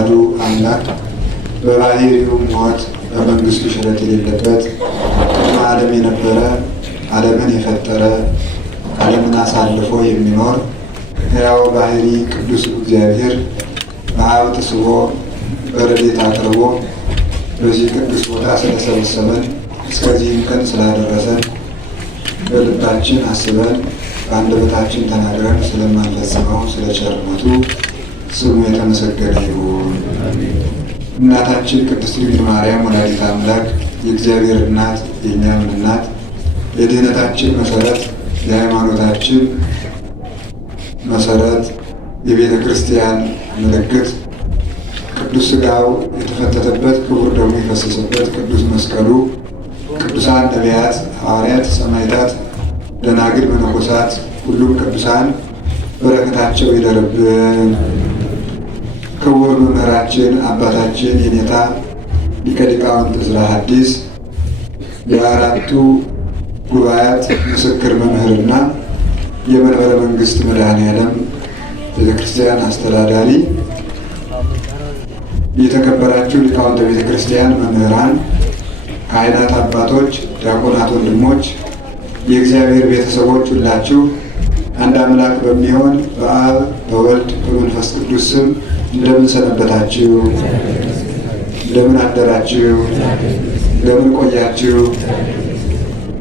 አሐዱ አምላክ በባሕርዩ ሞት በመንግሥቱ ሽረት የሌለበት ቅድመ ዓለም የነበረ ዓለምን የፈጠረ ዓለምን አሳልፎ የሚኖር ሕያው ባሕሪ ቅዱስ እግዚአብሔር በሀብት ስቦ በረድኤት አቅርቦ በዚህ ቅዱስ ቦታ ስለሰበሰበን እስከዚህም ቀን ስላደረሰን በልባችን አስበን በአንደበታችን ተናግረን ስለማንፈጽመው ስለ ቸርነቱ ስሙ የተመሰገነ ይሁን። እናታችን ቅድስት ድንግል ማርያም ወላዲተ አምላክ የእግዚአብሔር እናት የእኛም እናት የድኅነታችን መሰረት የሃይማኖታችን መሰረት የቤተ ክርስቲያን ምልክት ቅዱስ ሥጋው የተፈተተበት ክቡር ደሙ የፈሰሰበት ቅዱስ መስቀሉ ቅዱሳን ነቢያት፣ ሐዋርያት፣ ሰማዕታት፣ ደናግል፣ መነኮሳት ሁሉም ቅዱሳን በረከታቸው ይደርብን። ክቡር መምህራችን አባታችን የኔታ ሊቀ ሊቃውንት ዕዝራ ሐዲስ የአራቱ ጉባኤያት ምስክር መምህርና የመንበረ መንግስት መድኃኔዓለም ቤተ ክርስቲያን አስተዳዳሪ፣ የተከበራችሁ ሊቃውንተ ቤተ ክርስቲያን መምህራን፣ ካህናት አባቶች፣ ዲያቆናት ወንድሞች፣ የእግዚአብሔር ቤተሰቦች ሁላችሁ አንድ አምላክ በሚሆን በአብ በወልድ በመንፈስ ቅዱስ ስም እንደምን ሰነበታችሁ? እንደምን አደራችሁ? እንደምን ቆያችሁ?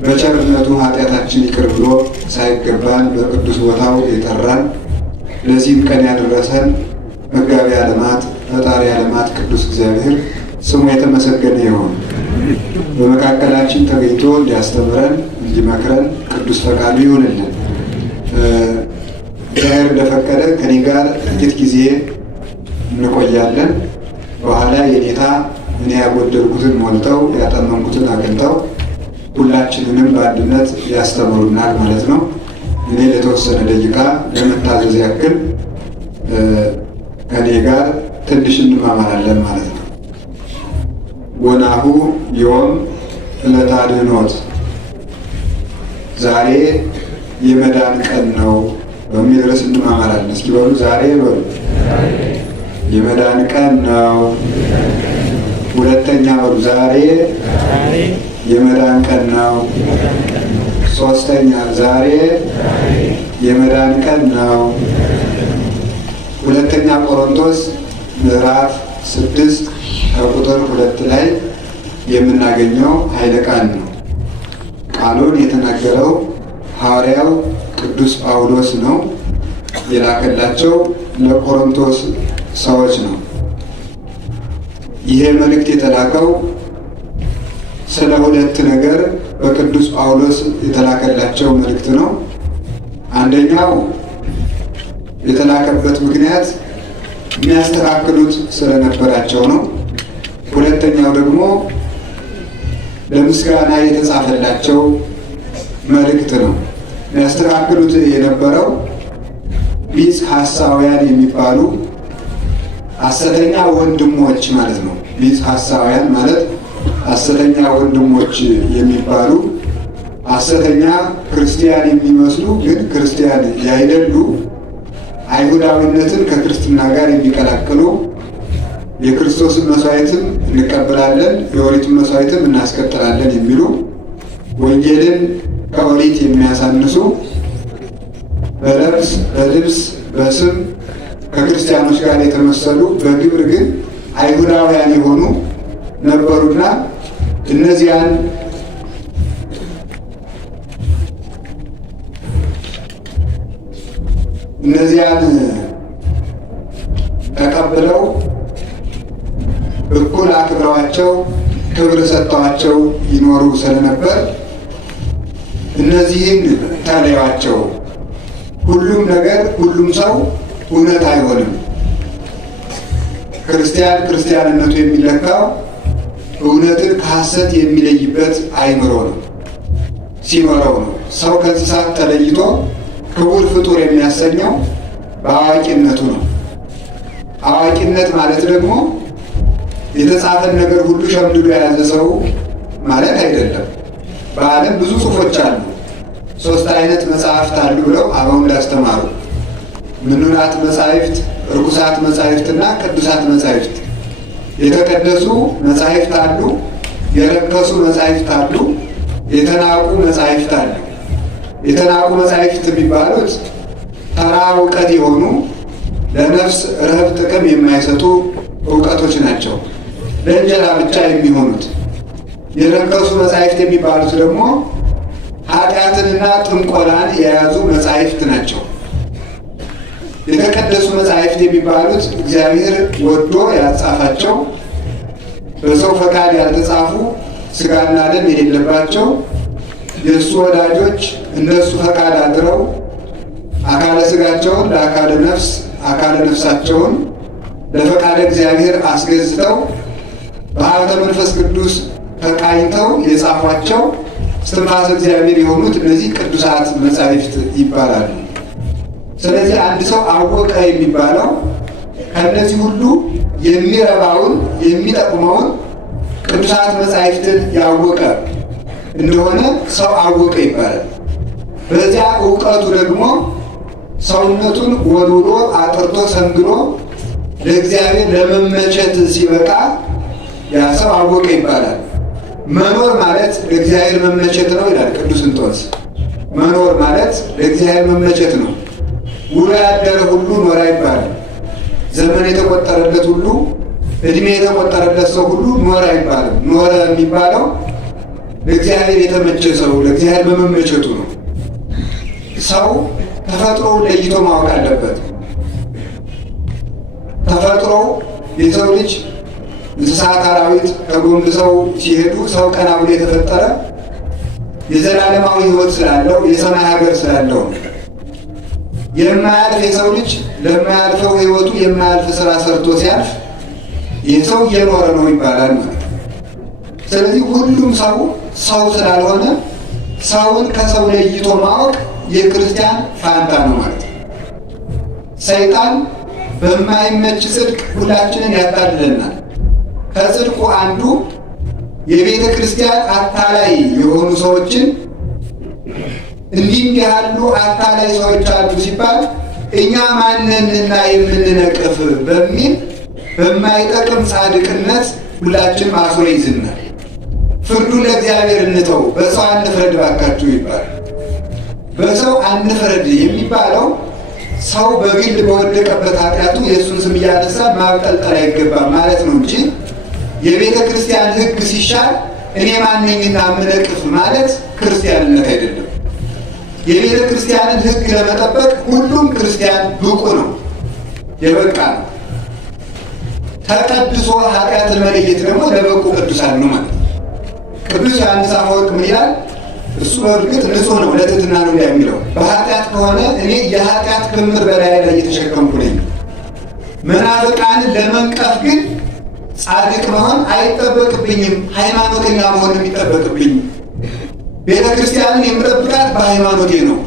በቸርነቱ ኃጢአታችን ይቅር ብሎ ሳይገባን በቅዱስ ቦታው የጠራን ለዚህም ቀን ያደረሰን መጋቢ ዓለማት ፈጣሪ ዓለማት ቅዱስ እግዚአብሔር ስሙ የተመሰገነ ይሁን። በመካከላችን ተገኝቶ እንዲያስተምረን እንዲመክረን ቅዱስ ፈቃዱ ይሁንልን። እግዚአብሔር እንደፈቀደ ከኔ ጋር ጥቂት ጊዜ እንቆያለን። በኋላ የኔታ እኔ ያጎደልኩትን ሞልተው ያጠመንኩትን አቅንተው ሁላችንንም በአንድነት ያስተምሩናል ማለት ነው። እኔ ለተወሰነ ደቂቃ ለመታዘዝ ያክል ከኔ ጋር ትንሽ እንማማራለን ማለት ነው። ወናሁ ዮም ዕለተ አድኅኖት፣ ዛሬ የመዳን ቀን ነው በሚል ርዕስ እንማማራለን። እስኪ በሉ ዛሬ በሉ የመዳን ቀን ነው። ሁለተኛ በሉ ዛሬ የመዳን ቀን ነው። ሶስተኛ ዛሬ የመዳን ቀን ነው። ሁለተኛ ቆሮንቶስ ምዕራፍ 6 ከቁጥር 2 ላይ የምናገኘው ኃይለ ቃል ነው። ቃሉን የተናገረው ሐዋርያው ቅዱስ ጳውሎስ ነው። የላከላቸው ለቆሮንቶስ ሰዎች ነው። ይሄ መልእክት የተላከው ስለ ሁለት ነገር በቅዱስ ጳውሎስ የተላከላቸው መልእክት ነው። አንደኛው የተላከበት ምክንያት የሚያስተካክሉት ስለነበራቸው ነው። ሁለተኛው ደግሞ ለምስጋና የተጻፈላቸው መልእክት ነው። የሚያስተካክሉት የነበረው ቢጽ ሐሳውያን የሚባሉ ሐሰተኛ ወንድሞች ማለት ነው። ቢጽ ሐሳውያን ማለት ሐሰተኛ ወንድሞች የሚባሉ ሐሰተኛ ክርስቲያን የሚመስሉ ግን ክርስቲያን ያይደሉ፣ አይሁዳዊነትን ከክርስትና ጋር የሚቀላቅሉ፣ የክርስቶስን መስዋዕትም እንቀበላለን የኦሪትን መስዋዕትም እናስቀጥላለን የሚሉ፣ ወንጌልን ከኦሪት የሚያሳንሱ፣ በልብስ በስም ከክርስቲያኖች ጋር የተመሰሉ በግብር ግን አይሁዳውያን የሆኑ ነበሩና እነዚያን ተቀብለው እኩል አክብረዋቸው ክብር ሰጥተዋቸው ይኖሩ ስለነበር እነዚህን ታዲያቸው ሁሉም ነገር ሁሉም ሰው እውነት አይሆንም። ክርስቲያን ክርስቲያንነቱ የሚለካው እውነትን ከሐሰት የሚለይበት አእምሮ ነው ሲኖረው ነው። ሰው ከእንስሳት ተለይቶ ክቡር ፍጡር የሚያሰኘው በአዋቂነቱ ነው። አዋቂነት ማለት ደግሞ የተጻፈን ነገር ሁሉ ሸምድዶ የያዘ ሰው ማለት አይደለም። በዓለም ብዙ ጽሑፎች አሉ። 3 አይነት መጽሐፍት አሉ ብለው አበው እንዳስተማሩ ምኑናት መጻሕፍት፣ ርኩሳት መጻሕፍትና ቅዱሳት መጻሕፍት። የተቀደሱ መጻሕፍት አሉ፣ የረከሱ መጻሕፍት አሉ፣ የተናቁ መጻሕፍት አሉ። የተናቁ መጻሕፍት የሚባሉት ተራ እውቀት የሆኑ ለነፍስ ረህብ ጥቅም የማይሰጡ እውቀቶች ናቸው፣ ለእንጀራ ብቻ የሚሆኑት። የረከሱ መጻሕፍት የሚባሉት ደግሞ ኃጢአትንና ጥንቆላን የያዙ መጻሕፍት ናቸው። የተቀደሱ መጻሕፍት የሚባሉት እግዚአብሔር ወዶ ያጻፋቸው፣ በሰው ፈቃድ ያልተጻፉ፣ ሥጋና ደም የሌለባቸው፣ የእሱ ወዳጆች እነሱ ፈቃድ አድረው አካለ ሥጋቸውን ለአካለ ነፍስ፣ አካለ ነፍሳቸውን ለፈቃደ እግዚአብሔር አስገዝተው በሀብተ መንፈስ ቅዱስ ተቃኝተው የጻፏቸው እስትንፋሰ እግዚአብሔር የሆኑት እነዚህ ቅዱሳት መጻሕፍት ይባላሉ። ስለዚህ አንድ ሰው አወቀ የሚባለው ከእነዚህ ሁሉ የሚረባውን የሚጠቅመውን ቅዱሳት መጻሕፍትን ያወቀ እንደሆነ ሰው አወቀ ይባላል። በዚያ እውቀቱ ደግሞ ሰውነቱን ወልውሎ አጥርቶ ሰንግሎ ለእግዚአብሔር ለመመቸት ሲበቃ ያ ሰው አወቀ ይባላል። መኖር ማለት ለእግዚአብሔር መመቸት ነው ይላል ቅዱስ እንጦንስ። መኖር ማለት ለእግዚአብሔር መመቸት ነው። ውሎ ያደረ ሁሉ ኖረ አይባልም። ዘመን የተቆጠረለት ሁሉ፣ እድሜ የተቆጠረለት ሰው ሁሉ ኖረ አይባልም። ኖረ የሚባለው ለእግዚአብሔር የተመቸ ሰው ለእግዚአብሔር በመመቸቱ ነው። ሰው ተፈጥሮውን ለይቶ ማወቅ አለበት። ተፈጥሮ የሰው ልጅ እንስሳት፣ አራዊት ተጎንብሰው ሲሄዱ ሰው ቀና ብሎ የተፈጠረ የዘላለማዊ ሕይወት ስላለው የሰማይ ሀገር ስላለው የማያልፍ የሰው ልጅ ለማያልፈው ሕይወቱ የማያልፍ ስራ ሰርቶ ሲያልፍ ይህ ሰው እየኖረ ነው ይባላል ማለት። ስለዚህ ሁሉም ሰው ሰው ስላልሆነ ሰውን ከሰው ለይቶ ማወቅ የክርስቲያን ፋንታ ነው ማለት ነው። ሰይጣን በማይመች ጽድቅ ሁላችንን ያታልለናል። ከጽድቁ አንዱ የቤተ ክርስቲያን አታላይ የሆኑ ሰዎችን እንዲህ ያሉ አታላይ ሰዎች አሉ ሲባል እኛ ማንንና የምንነቅፍ በሚል በማይጠቅም ጻድቅነት ሁላችን አስሮ ይዝናል። ፍርዱን ለእግዚአብሔር እንተው፣ በሰው አንፍረድ ባካችሁ ይባላል። በሰው አንፍረድ የሚባለው ሰው በግል በወደቀበት ኃጢአቱ የእሱን ስም እያነሳ ማብጠልጠል አይገባም ማለት ነው እንጂ የቤተ ክርስቲያን ሕግ ሲሻር እኔ ማንኝና የምነቅፍ ማለት ክርስቲያንነት አይደለም። የቤተ ክርስቲያንን ሕግ ለመጠበቅ ሁሉም ክርስቲያን ብቁ ነው፣ የበቃ ነው። ተቀድሶ ኃጢአትን መለየት ደግሞ ለበቁ ቅዱሳን ነው ማለት ነው። ቅዱስ ዮሐንስ አፈወርቅ ምን ይላል? እሱ በእርግጥ ንጹሕ ነው፣ ለትሕትና ነው የሚለው። በኃጢአት ከሆነ እኔ የኃጢአት ክምር በላይ ላይ እየተሸከምኩ ነኝ። መናፍቃንን ለመንቀፍ ግን ጻድቅ መሆን አይጠበቅብኝም፣ ሃይማኖተኛ መሆን የሚጠበቅብኝ። ቤተ ክርስቲያንን የምጠብቃት በሃይማኖቴ ነው።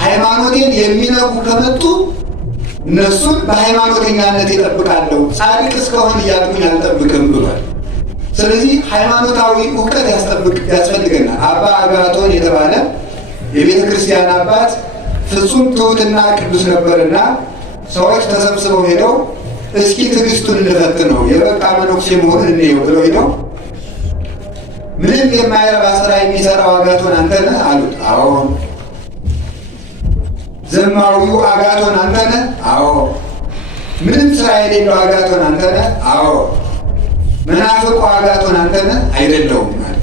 ሃይማኖቴን የሚነኩ ከመጡ እነሱን በሃይማኖተኛነት ይጠብቃለሁ፣ ጻድቅ እስከሆን እያልኩኝ አልጠብቅም ብሏል። ስለዚህ ሃይማኖታዊ እውቀት ያስፈልገናል። አባ አጋቶን የተባለ የቤተ ክርስቲያን አባት ፍጹም ትሑትና ቅዱስ ነበርና ሰዎች ተሰብስበው ሄደው እስኪ ትዕግስቱን እንፈትነው የበቃ መነኩሴ መሆኑን እንየው ብለው ሄደው ምንም የማይረባ ስራ የሚሰራው አጋቶን አንተ ነህ አሉት። አዎ። ዘማዊው አጋቶን አንተ ነህ? አዎ። ምንም ስራ የሌለው አጋቶን አንተ ነህ? አዎ። መናፍቁ አጋቶን አንተ ነህ? አይደለሁም ማለት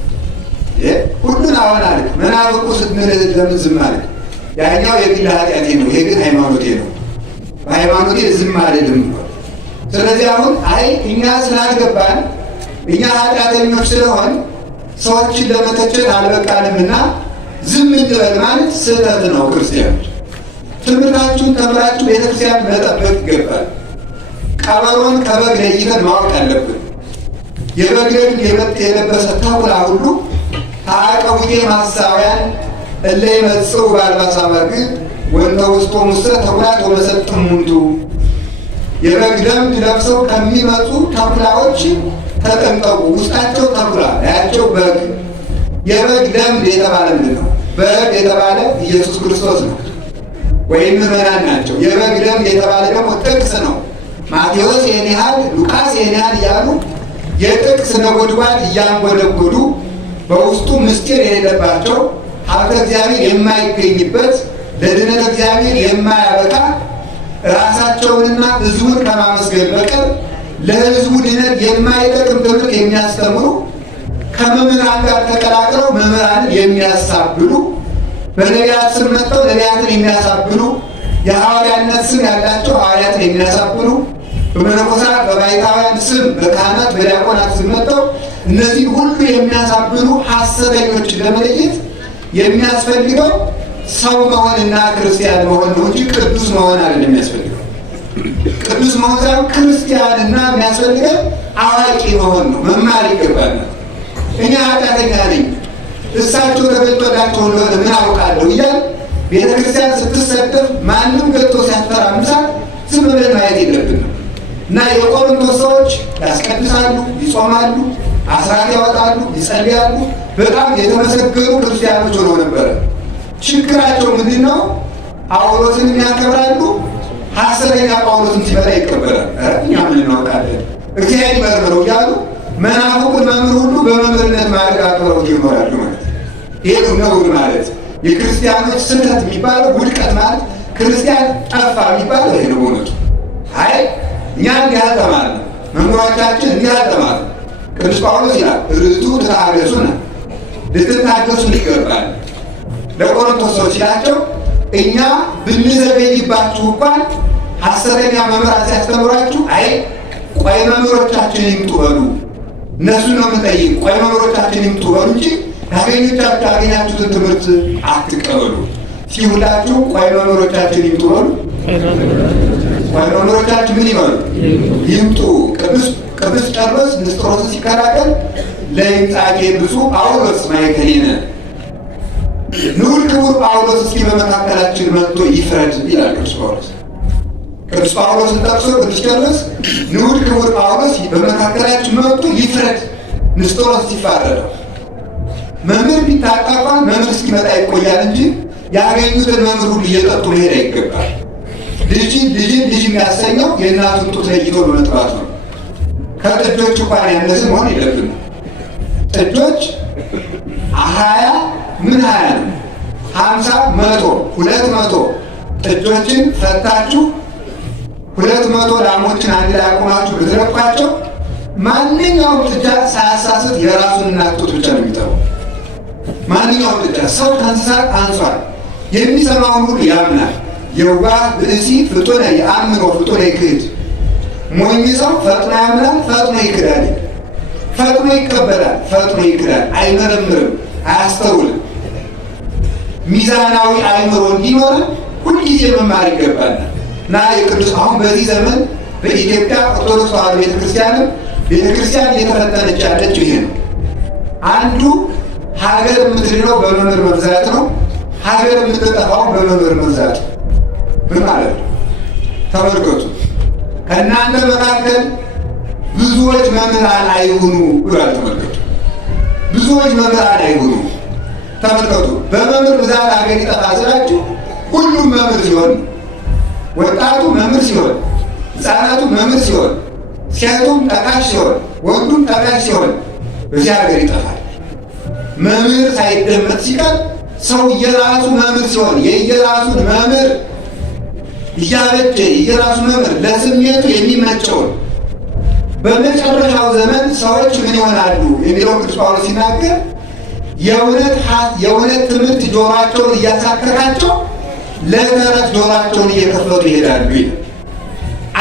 ሁሉን አሁን አለ። መናፍቁ ስትምል ለምን ዝም አለ? ያኛው የግል ኃጢአቴ ነው፣ ይሄ ግን ሃይማኖቴ ነው፣ በሃይማኖቴ ዝም አልልም። ስለዚህ አሁን አይ እኛ ስላልገባን እኛ ኃጢአተኞች ስለሆን ሰዎችን ለመተቸት አልበቃንምና ዝም እንበል ማለት ስህተት ነው። ክርስቲያኖች ትምህርታችሁን ተምራችሁ ቤተክርስቲያን መጠበቅ ይገባል። ቀበሮን ከበግ ለይተን ማወቅ አለብን። የበግ ለምድ የለበሰ ተኩላ ሁሉ ታቀውዬ ማሳውያን እለ ይመጽኡ በአልባሰ በግ ወንተ ውስጦ ሙሰ ተኩላት ወመሰጥሙንቱ። የበግ ለምድ ለብሰው ከሚመጡ ተኩላዎች ተጠንቀቁ። ውስጣቸው ተኩላ ያቸው በግ። የበግ ለምድ የተባለ ምንድን ነው? በግ የተባለ ኢየሱስ ክርስቶስ ነው ወይም ምዕመናን ናቸው። የበግ ለምድ የተባለ ደግሞ ጥቅስ ነው። ማቴዎስ ይህን ያህል፣ ሉቃስ ይህን ያህል እያሉ የጥቅስ ነጎድጓድ እያንጎደጎዱ በውስጡ ምስጢር የሌለባቸው ሀብተ እግዚአብሔር የማይገኝበት ለድነት እግዚአብሔር የማያበቃ ራሳቸውንና ሕዝቡን ከማመስገን በቀር ለሕዝቡ ድነት የማይጠቅም ትምህርት የሚያስተምሩ ከመምህራን ጋር ተቀላቅለው መምህራንን የሚያሳብሉ በነቢያት ስም መጥተው ነቢያትን የሚያሳብሉ የሐዋርያነት ስም ያላቸው ሐዋርያትን የሚያሳብሉ በመነኮሳት በባይታውያን ስም በካህናት በዲያቆናት ስም መጥተው እነዚህ ሁሉ የሚያሳብሉ ሐሰተኞችን ለመለየት የሚያስፈልገው ሰው መሆንና ክርስቲያን መሆን ነው እንጂ ቅዱስ መሆን አይደለም የሚያስፈልገው። ቅዱስ መሆን ሳይሆን ክርስቲያንና የሚያስፈልገን አዋቂ መሆን ነው። መማር ይገባናል። እኛ ኃጢአተኛ ነኝ እሳቸው ተገልጦላቸው እንደሆነ ምን አውቃለሁ እያል ቤተ ክርስቲያን ስትሰደብ ማንም ገብቶ ሲያፈራምሳት ዝም ብለን ማየት የለብንም እና የቆሮንቶስ ሰዎች ያስቀድሳሉ፣ ይጾማሉ፣ አስራት ያወጣሉ፣ ይጸልያሉ። በጣም የተመሰገኑ ክርስቲያኖች ሆነው ነበረ። ችግራቸው ምንድን ነው? ጳውሎስን ያከብራሉ፣ ሐሰተኛ ጳውሎስን ሲመጣ ይቀበላል። እኛ ምን እናውቃለን እግዚአብሔር ይመርምረው እያሉ መናፍቁን መምህር ሁሉ በመምህርነት ማዕረግ አክብረው ይኖራሉ ማለት ነው። ይሄ ነው ማለት የክርስቲያኖች ስህተት የሚባለው ውድቀት ማለት ክርስቲያን ጠፋ የሚባለው ይሄ ነው እውነቱ። አይ እኛ እንዲህ አልተማርንም፣ መምህሮቻችን እንዲህ አልተማርንም። ቅዱስ ጳውሎስ ይላል ርቱ ተታገሱን፣ ልትታገሱን ይገባል። ለቆሮንቶስ ሰዎች ሲላቸው እኛ ብንዘገይባችሁ እንኳን ሐሰተኛ መምህራን ሲያስተምሯችሁ አይ ቆይ መምህሮቻችን ይምጡ በሉ፣ እነሱን ነው የምንጠይቅ፣ ቆይ መምህሮቻችን ይምጡ በሉ እንጂ ያገኛችሁትን ትምህርት አትቀበሉ። ሲሁላችሁ ቆይ መምህሮቻችን ይምጡ በሉ። ቆይ መምህሮቻችን ምን ይበሉ? ይምጡ። ቅዱስ ቄርሎስ ንስጥሮስን ሲከላከል ለይምጻእኬ ብፁዕ ጳውሎስ ማእከሌነ፣ ንዑድ ክቡር ጳውሎስ እስኪ በመካከላችን መጥቶ ይፍረድ ይላል ቅዱስ ጳውሎስ። ቅዱስ ጳውሎስን ጠቅሶ ቅዱስ ቄርሎስ ንዑድ ክቡር ጳውሎስ በመካከላችን መጥቶ ይፍረድ፣ ንስጥሮስ ሲፋረደው መምህር ቢታጣፋን መምህር እስኪመጣ ይቆያል እንጂ ያገኙትን መምህር ሁሉ እየጠጡ መሄድ አይገባል። ልጅን ልጅ የሚያሰኘው የእናቱን ጡት ለይቶ በመጥባት ነው። ከጥጆች እንኳን ያነሰ መሆን የለብንም። ጥጆች 20 ምን 20 ነው 50 100 200 ጥጆችን ፈታችሁ 200 ላሞችን አንድ ላይ አቁማችሁ ብትለቋቸው ማንኛውም ጥጃ ሳያሳስት የራሱን እናት ጡት ብቻ ነው የሚጠባው። ማንኛውም ጥጃ ሰው ከእንስሳት አንሷል። የሚሰማውን ሁሉ ያምናል። የዋህ ብእሲ ፍጡነ የአምኖ ፍጡነ ይክህድ። ሞኝ ሰው ፈጥኖ ያምናል፣ ፈጥኖ ይክዳል። ፈጥኖ ይቀበላል፣ ፈጥኖ ይክዳል። አይመረምርም፣ አያስተውልም። ሚዛናዊ አእምሮ እንዲኖረን ሁልጊዜ መማር ይገባናል እና የቅዱስ አሁን በዚህ ዘመን በኢትዮጵያ ኦርቶዶክስ ተዋሕዶ ቤተክርስቲያን እየተፈተነች ያለችው ይሄ ነው። አንዱ ሀገር የምትድነው በመምህር መብዛት ነው። ሀገር የምትጠፋው በመምህር መብዛት ነው። ምን ማለት ነው? ተመልከቱ። ከእናንተ መካከል ብዙዎች መምህራን አይሁኑ ብሏል። ተመልከቱ። ብዙዎች መምህራን አይሁኑ። ተመልከቱ። በመምህር ብዛት ሀገር ይጠፋ ስላችሁ ሁሉም መምህር ሲሆን፣ ወጣቱ መምህር ሲሆን፣ ሕፃናቱ መምህር ሲሆን፣ ሴቱም ጠቃሽ ሲሆን፣ ወንዱም ጠቃሽ ሲሆን በዚህ ሀገር ይጠፋል። መምህር ሳይደመጥ ሲቀር ሰው የራሱ መምህር ሲሆን የየራሱን መምህር እያበጀ የየራሱ መምህር ለስሜቱ የሚመቸውን በመጨረሻው ዘመን ሰዎች ምን ይሆናሉ የሚለው ቅዱስ ጳውሎስ ሲናገር የእውነት ትምህርት ጆሯቸውን እያሳከካቸው ለተረት ጆሯቸውን እየከፈቱ ይሄዳሉ።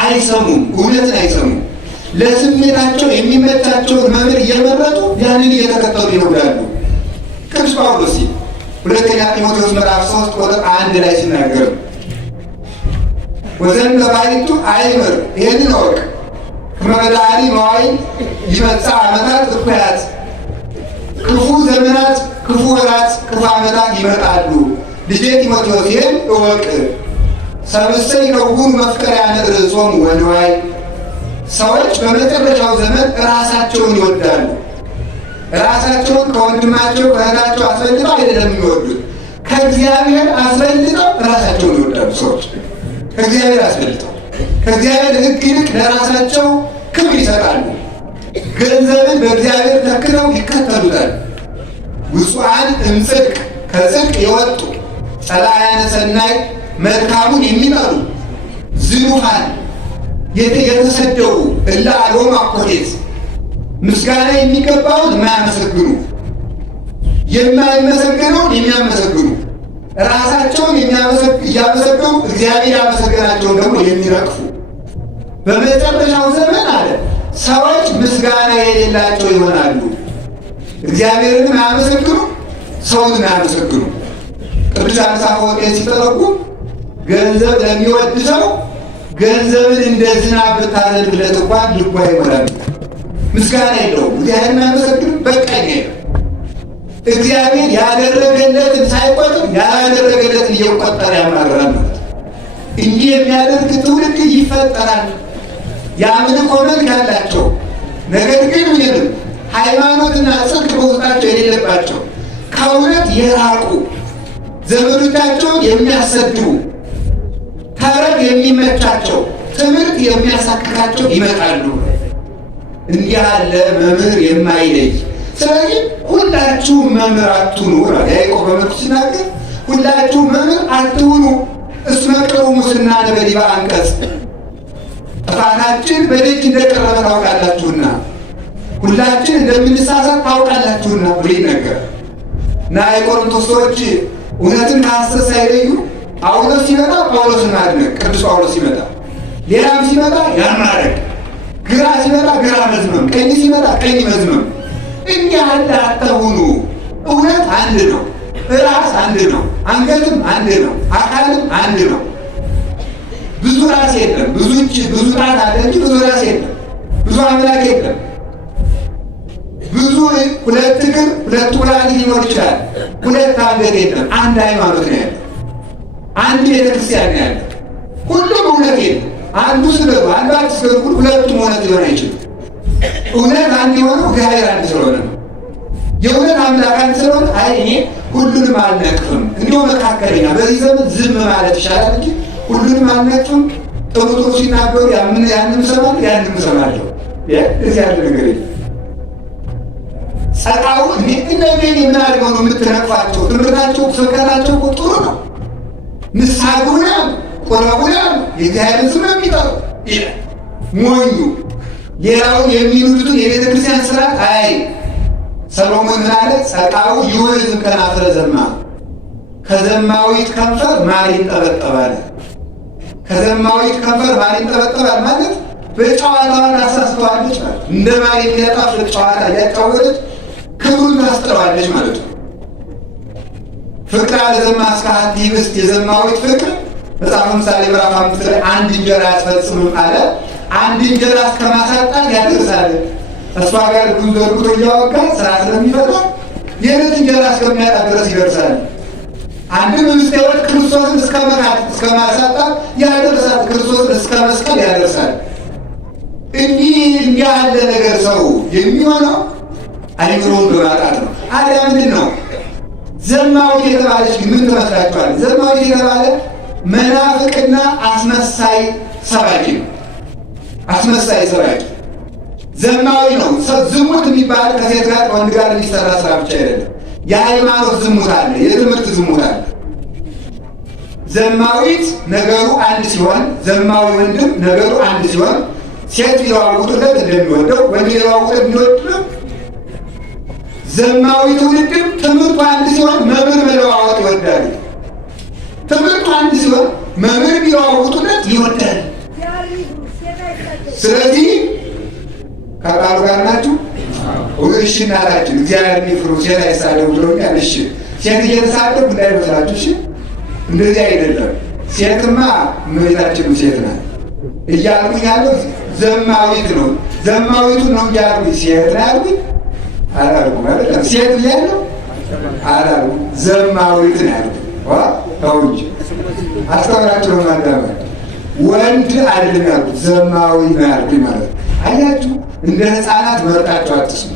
አይሰሙም፣ እውነትን አይሰሙም። ለስሜታቸው የሚመቻቸውን መምህር እየመረጡ ያንን እየተከተሉ ይኖራሉ። ቅዱስ ጳውሎስ ሁለተኛ ጢሞቴዎስ ምዕራፍ 3 ቁጥር 1 ላይ ሲናገር ወዘንተ ባሕቲቱ አይምር፣ ይህንን እወቅ ከመበዳኒ መዋዕል ይመጽእ ዓመታት እኩያት፣ ክፉ ዘመናት፣ ክፉ ወራት፣ ክፉ ዓመታት ይመጣሉ። ልጄ ጢሞቴዎስ ይህን እወቅ። ሰብእሰ ይከውኑ መፍቀርያነ ርእሶሙ ወንዋይ፣ ሰዎች በመጨረሻው ዘመን ራሳቸውን ይወዳሉ። ራሳቸውን ከወንድማቸው ከእህታቸው አስበልጠው አይደለም የሚወዱት፣ ከእግዚአብሔር አስበልጠው ራሳቸውን ይወዳሉ። ሰዎች ከእግዚአብሔር አስበልጠው ከእግዚአብሔር ሕግ ይልቅ ለራሳቸው ክብር ይሰጣሉ። ገንዘብን በእግዚአብሔር ተክተው ይከተሉታል። ውጹዓን እምጽድቅ ከጽድቅ የወጡ ጸላእያነ ሰናይ መልካሙን የሚጠሉ ዝኑፋን የተሰደቡ እለ አልቦሙ አኮቴት ምስጋና የሚገባውን የማያመሰግኑ የማይመሰገነውን የሚያመሰግኑ ራሳቸውን እያመሰገኑ እግዚአብሔር ያመሰገናቸውን ደግሞ የሚረግፉ በመጨረሻው ዘመን አለ ሰዎች ምስጋና የሌላቸው ይሆናሉ። እግዚአብሔርን አያመሰግኑ፣ ሰውን አያመሰግኑ። ቅዱስ አፈወርቅ ሲተረጉም ገንዘብ ለሚወድ ሰው ገንዘብን እንደ ዝናብ ብታዘንብለት እንኳን ልቡ አይሞላም። ምስጋና የለውም። እግዚአብሔርን አያመሰግንም። በቃኝ እግዚአብሔር ያደረገለትን ሳይቆጥር ያላደረገለትን እየቆጠረ ያማራል ማለት እንዲህ የሚያደርግ ትውልድ ይፈጠራል። የአምልኮ መልክ ያላቸው ነገር ግን ምንም ሃይማኖትና ጽድቅ በውስጣቸው የሌለባቸው ከእውነት የራቁ ዘመዶቻቸውን የሚያሰድቡ ተረት የሚመቻቸው ትምህርት የሚያሳክካቸው ይመጣሉ። እንዲህ ያለ መምህር የማይለይ ስለዚህ ሁላችሁም መምህር አትሁኑ። ያዕቆብ በመልእክቱ ሲናገር ሁላችሁም መምህር አትሁኑ እስመ ቅርቡ ሙስና በዲበ አንቀጽ ጥፋታችን በደጅ እንደቀረበ ታውቃላችሁና ሁላችን እንደምንሳሳት ታውቃላችሁና ብሎ ይነገራል። እና የቆሮንቶስ ሰዎች እውነትን ከሐሰት ሳይለዩ ጳውሎስ ሲመጣ ጳውሎስን ማድነቅ፣ ቅዱስ ጳውሎስ ሲመጣ ሌላም ሲመጣ ያን ማድረግ፣ ግራ ሲመጣ ግራ መዝመም፣ ቀኝ ሲመጣ ቀኝ መዝመም። እንዲህ ያለ አትሁኑ። እውነት አንድ ነው፣ ራስ አንድ ነው፣ አንገትም አንድ ነው፣ አካልም አንድ ነው። ብዙ ራስ የለም። ብዙ እጅ ብዙ ጣት አለ እንጂ ብዙ ራስ የለም። ብዙ አምላክ የለም። ብዙ ሁለት እግር ሁለት ኩላሊት ሊኖር ይችላል። ሁለት አንገት የለም። አንድ ሃይማኖት ነው ያለ። አንድ ቤተክርስቲያን ነው ያለ። ሁሉም እውነት የለም። አንዱ ስለሩ አንዱ አትስገሩ ሁለቱም እውነት ሊሆን አይችልም። እውነት አንድ የሆነው እግዚአብሔር አንድ ስለሆነ ነው። የእውነት አምላክ አንድ ስለሆነ አይ እኔ ሁሉንም አልነቅፍም እንዲሁ መካከለኛ በዚህ ዘመን ዝም ማለት ይሻላል እንጂ ሁሉንም አልነቅፍም። ጥሩ ጥሩ ሲናገሩ ያንን እሰማለሁ ያንን እሰማለሁ። እዚህ ያለ ነገር የለም። ጸቃው እነዚህ የምናደርገው ነው የምትነቅፋቸው። ትምህርታቸው ስብከታቸው ጥሩ ነው። ንስሐ ግቡ ቁረቡ የእግዚአብሔርን ስም ነው የሚጠሩ ይላል። ሞኙ ሌላውን የሚሉትን የቤተ ክርስቲያን ስርዓት አይ ሰሎሞን ምናለ ጸቃው ይወዝም ከናፍረ ዘማ ከዘማዊት ከንፈር ማር ይንጠበጠባል። ከዘማዊት ከንፈር ማር ይንጠበጠባል ማለት በጨዋታዋን አሳስተዋለች ማለት እንደ ማር የሚያጣፍጥ ጨዋታ እያጫወተች ክብሩን ታስጥለዋለች ማለት ነው። ፍቅር አለዘማ እስካት ይብስት የዘማዊት ፍቅር መጽሐፈ ምሳሌ ምዕራፍ 5 ላይ አንድ እንጀራ ያስፈጽምም አለ። አንድ እንጀራ እስከማሳጣት ያደርሳል። እሷ ጋር ጉን ዘርግቶ እያወጋ ስራ ስለሚፈታ የዕለት እንጀራ እስከሚያጣ ድረስ ይደርሳል። አንድም ምስጢሮች ክርስቶስን እስከ ማሳጣት ያደርሳል። ክርስቶስን እስከ መስቀል ያደርሳል። እንዲህ ያለ ነገር ሰው የሚሆነው አይምሮውን በማጣት ነው። አዲያ ምንድን ነው? ዘማዊት የተባለች ግን ምን ትመስላችኋል? ዘማዊት የተባለ መናፍቅና አስመሳይ ሰባኪ ነው። አስመሳይ ሰባኪ ዘማዊ ነው። ዝሙት የሚባል ከሴት ጋር ከወንድ ጋር የሚሰራ ስራ ብቻ አይደለም። የሃይማኖት ዝሙት አለ፣ የትምህርት ዝሙት አለ። ዘማዊት ነገሩ አንድ ሲሆን፣ ዘማዊ ወንድም ነገሩ አንድ ሲሆን፣ ሴት ሊለዋውጡለት እንደሚወደው ወንድ ሊለዋውጡለት እንደሚወደው ዘማዊ ትውልድም ትምህርቱ አንድ ሲሆን መምህር መለዋወጥ ይወዳል። ትምህርቱ አንድ ሲሆን መምህር ቢለዋውጡለት ይወዳል። ስለዚህ ከቃሉ ጋር ናችሁ። እሺ እናታችን እግዚአብሔር ይፍሩ፣ ሴት አይሳደቡ ብሎኛል። እሺ ሴት እየተሳደቡ እንዳይመስላችሁ። እሺ እንደዚህ አይደለም። ሴትማ እመቤታችን ሴት ናት እያልኩኝ ያለው ዘማዊት ነው። ዘማዊቱን ነው እያልኩኝ ሴት ነው ያልኩኝ አላልኩም። አይደለም ሴት እያለሁ አላልኩም፣ ዘማዊት ነው ያልኩኝ። ተው እንጂ አስተውላችሁ ነው ማዳመጥ። ወንድ አይደለም ያልኩት ዘማዊ ነው ያልኩኝ ማለት ነው። አያችሁ፣ እንደ ህፃናት መርጣችሁ አትስሙ።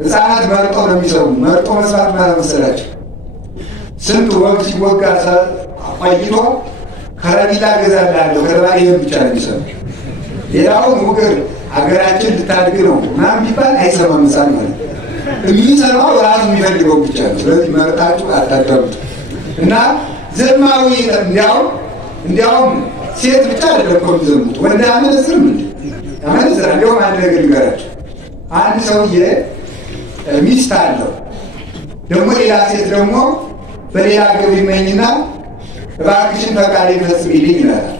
ህፃናት መርጠው ነው የሚሰሙ። መርጦ መስራት ማለት መሰላችሁ ስንት ወግ ሲወጋ ቆይቶ ከረሜላ እገዛልሃለሁ ከተባለ ይህን ብቻ ነው የሚሰማው። ሌላውን ውቅር ሀገራችን ልታድግ ነው ምናምን ቢባል አይሰማም። ሕፃን ማለት የሚሰማው ራሱ የሚፈልገው ብቻ ነው። ስለዚህ መርጣችሁ አታዳምጡ። እና ዘማዊ እንዲያውም ሴት ብቻ አይደለም እኮ የሚዘሙት ወንድ አመነዝርም እንዴ አመነዝር። እንዲያውም አንድ ነገር ልንገራችሁ። አንድ ሰውዬ ሚስት አለው ደግሞ ሌላ ሴት ደግሞ በሌላ ሀገር ይመኝና እባክሽን ፈቃዴን ፈጽሚልኝ ይላታል።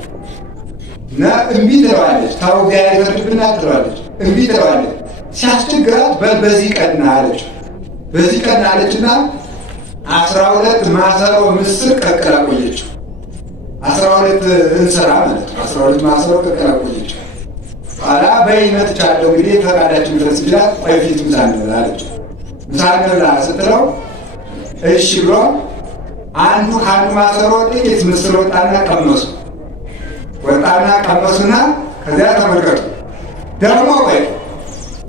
እና እምቢ ትለዋለች። ታው እግዚአብሔር ይፈርድብናል ትለዋለች። እምቢ ትለዋለች። ሲያስቸግራት በዚህ ቀን አለች። በዚህ ቀን አለችና 12 ማሰሮ ምስር ቀቅላ ቆየችው። 12 እንስራ ማለት ነው። 12 ማሰሮ ቀቅላ ቆየችው። ኋላ በይነት ቻለው እንግዲህ ፈቃዳችን ፈጽም ይላል። በፊት ምሳ እንብላ አለችው። ምሳ እንብላ ስትለው እሺ ብሎ አንዱ ከአንዱ ማሰሮ ጥቂት ምስር ወጣና ቀመሱና ከዚያ ተመልከቱ ደግሞ ቆይ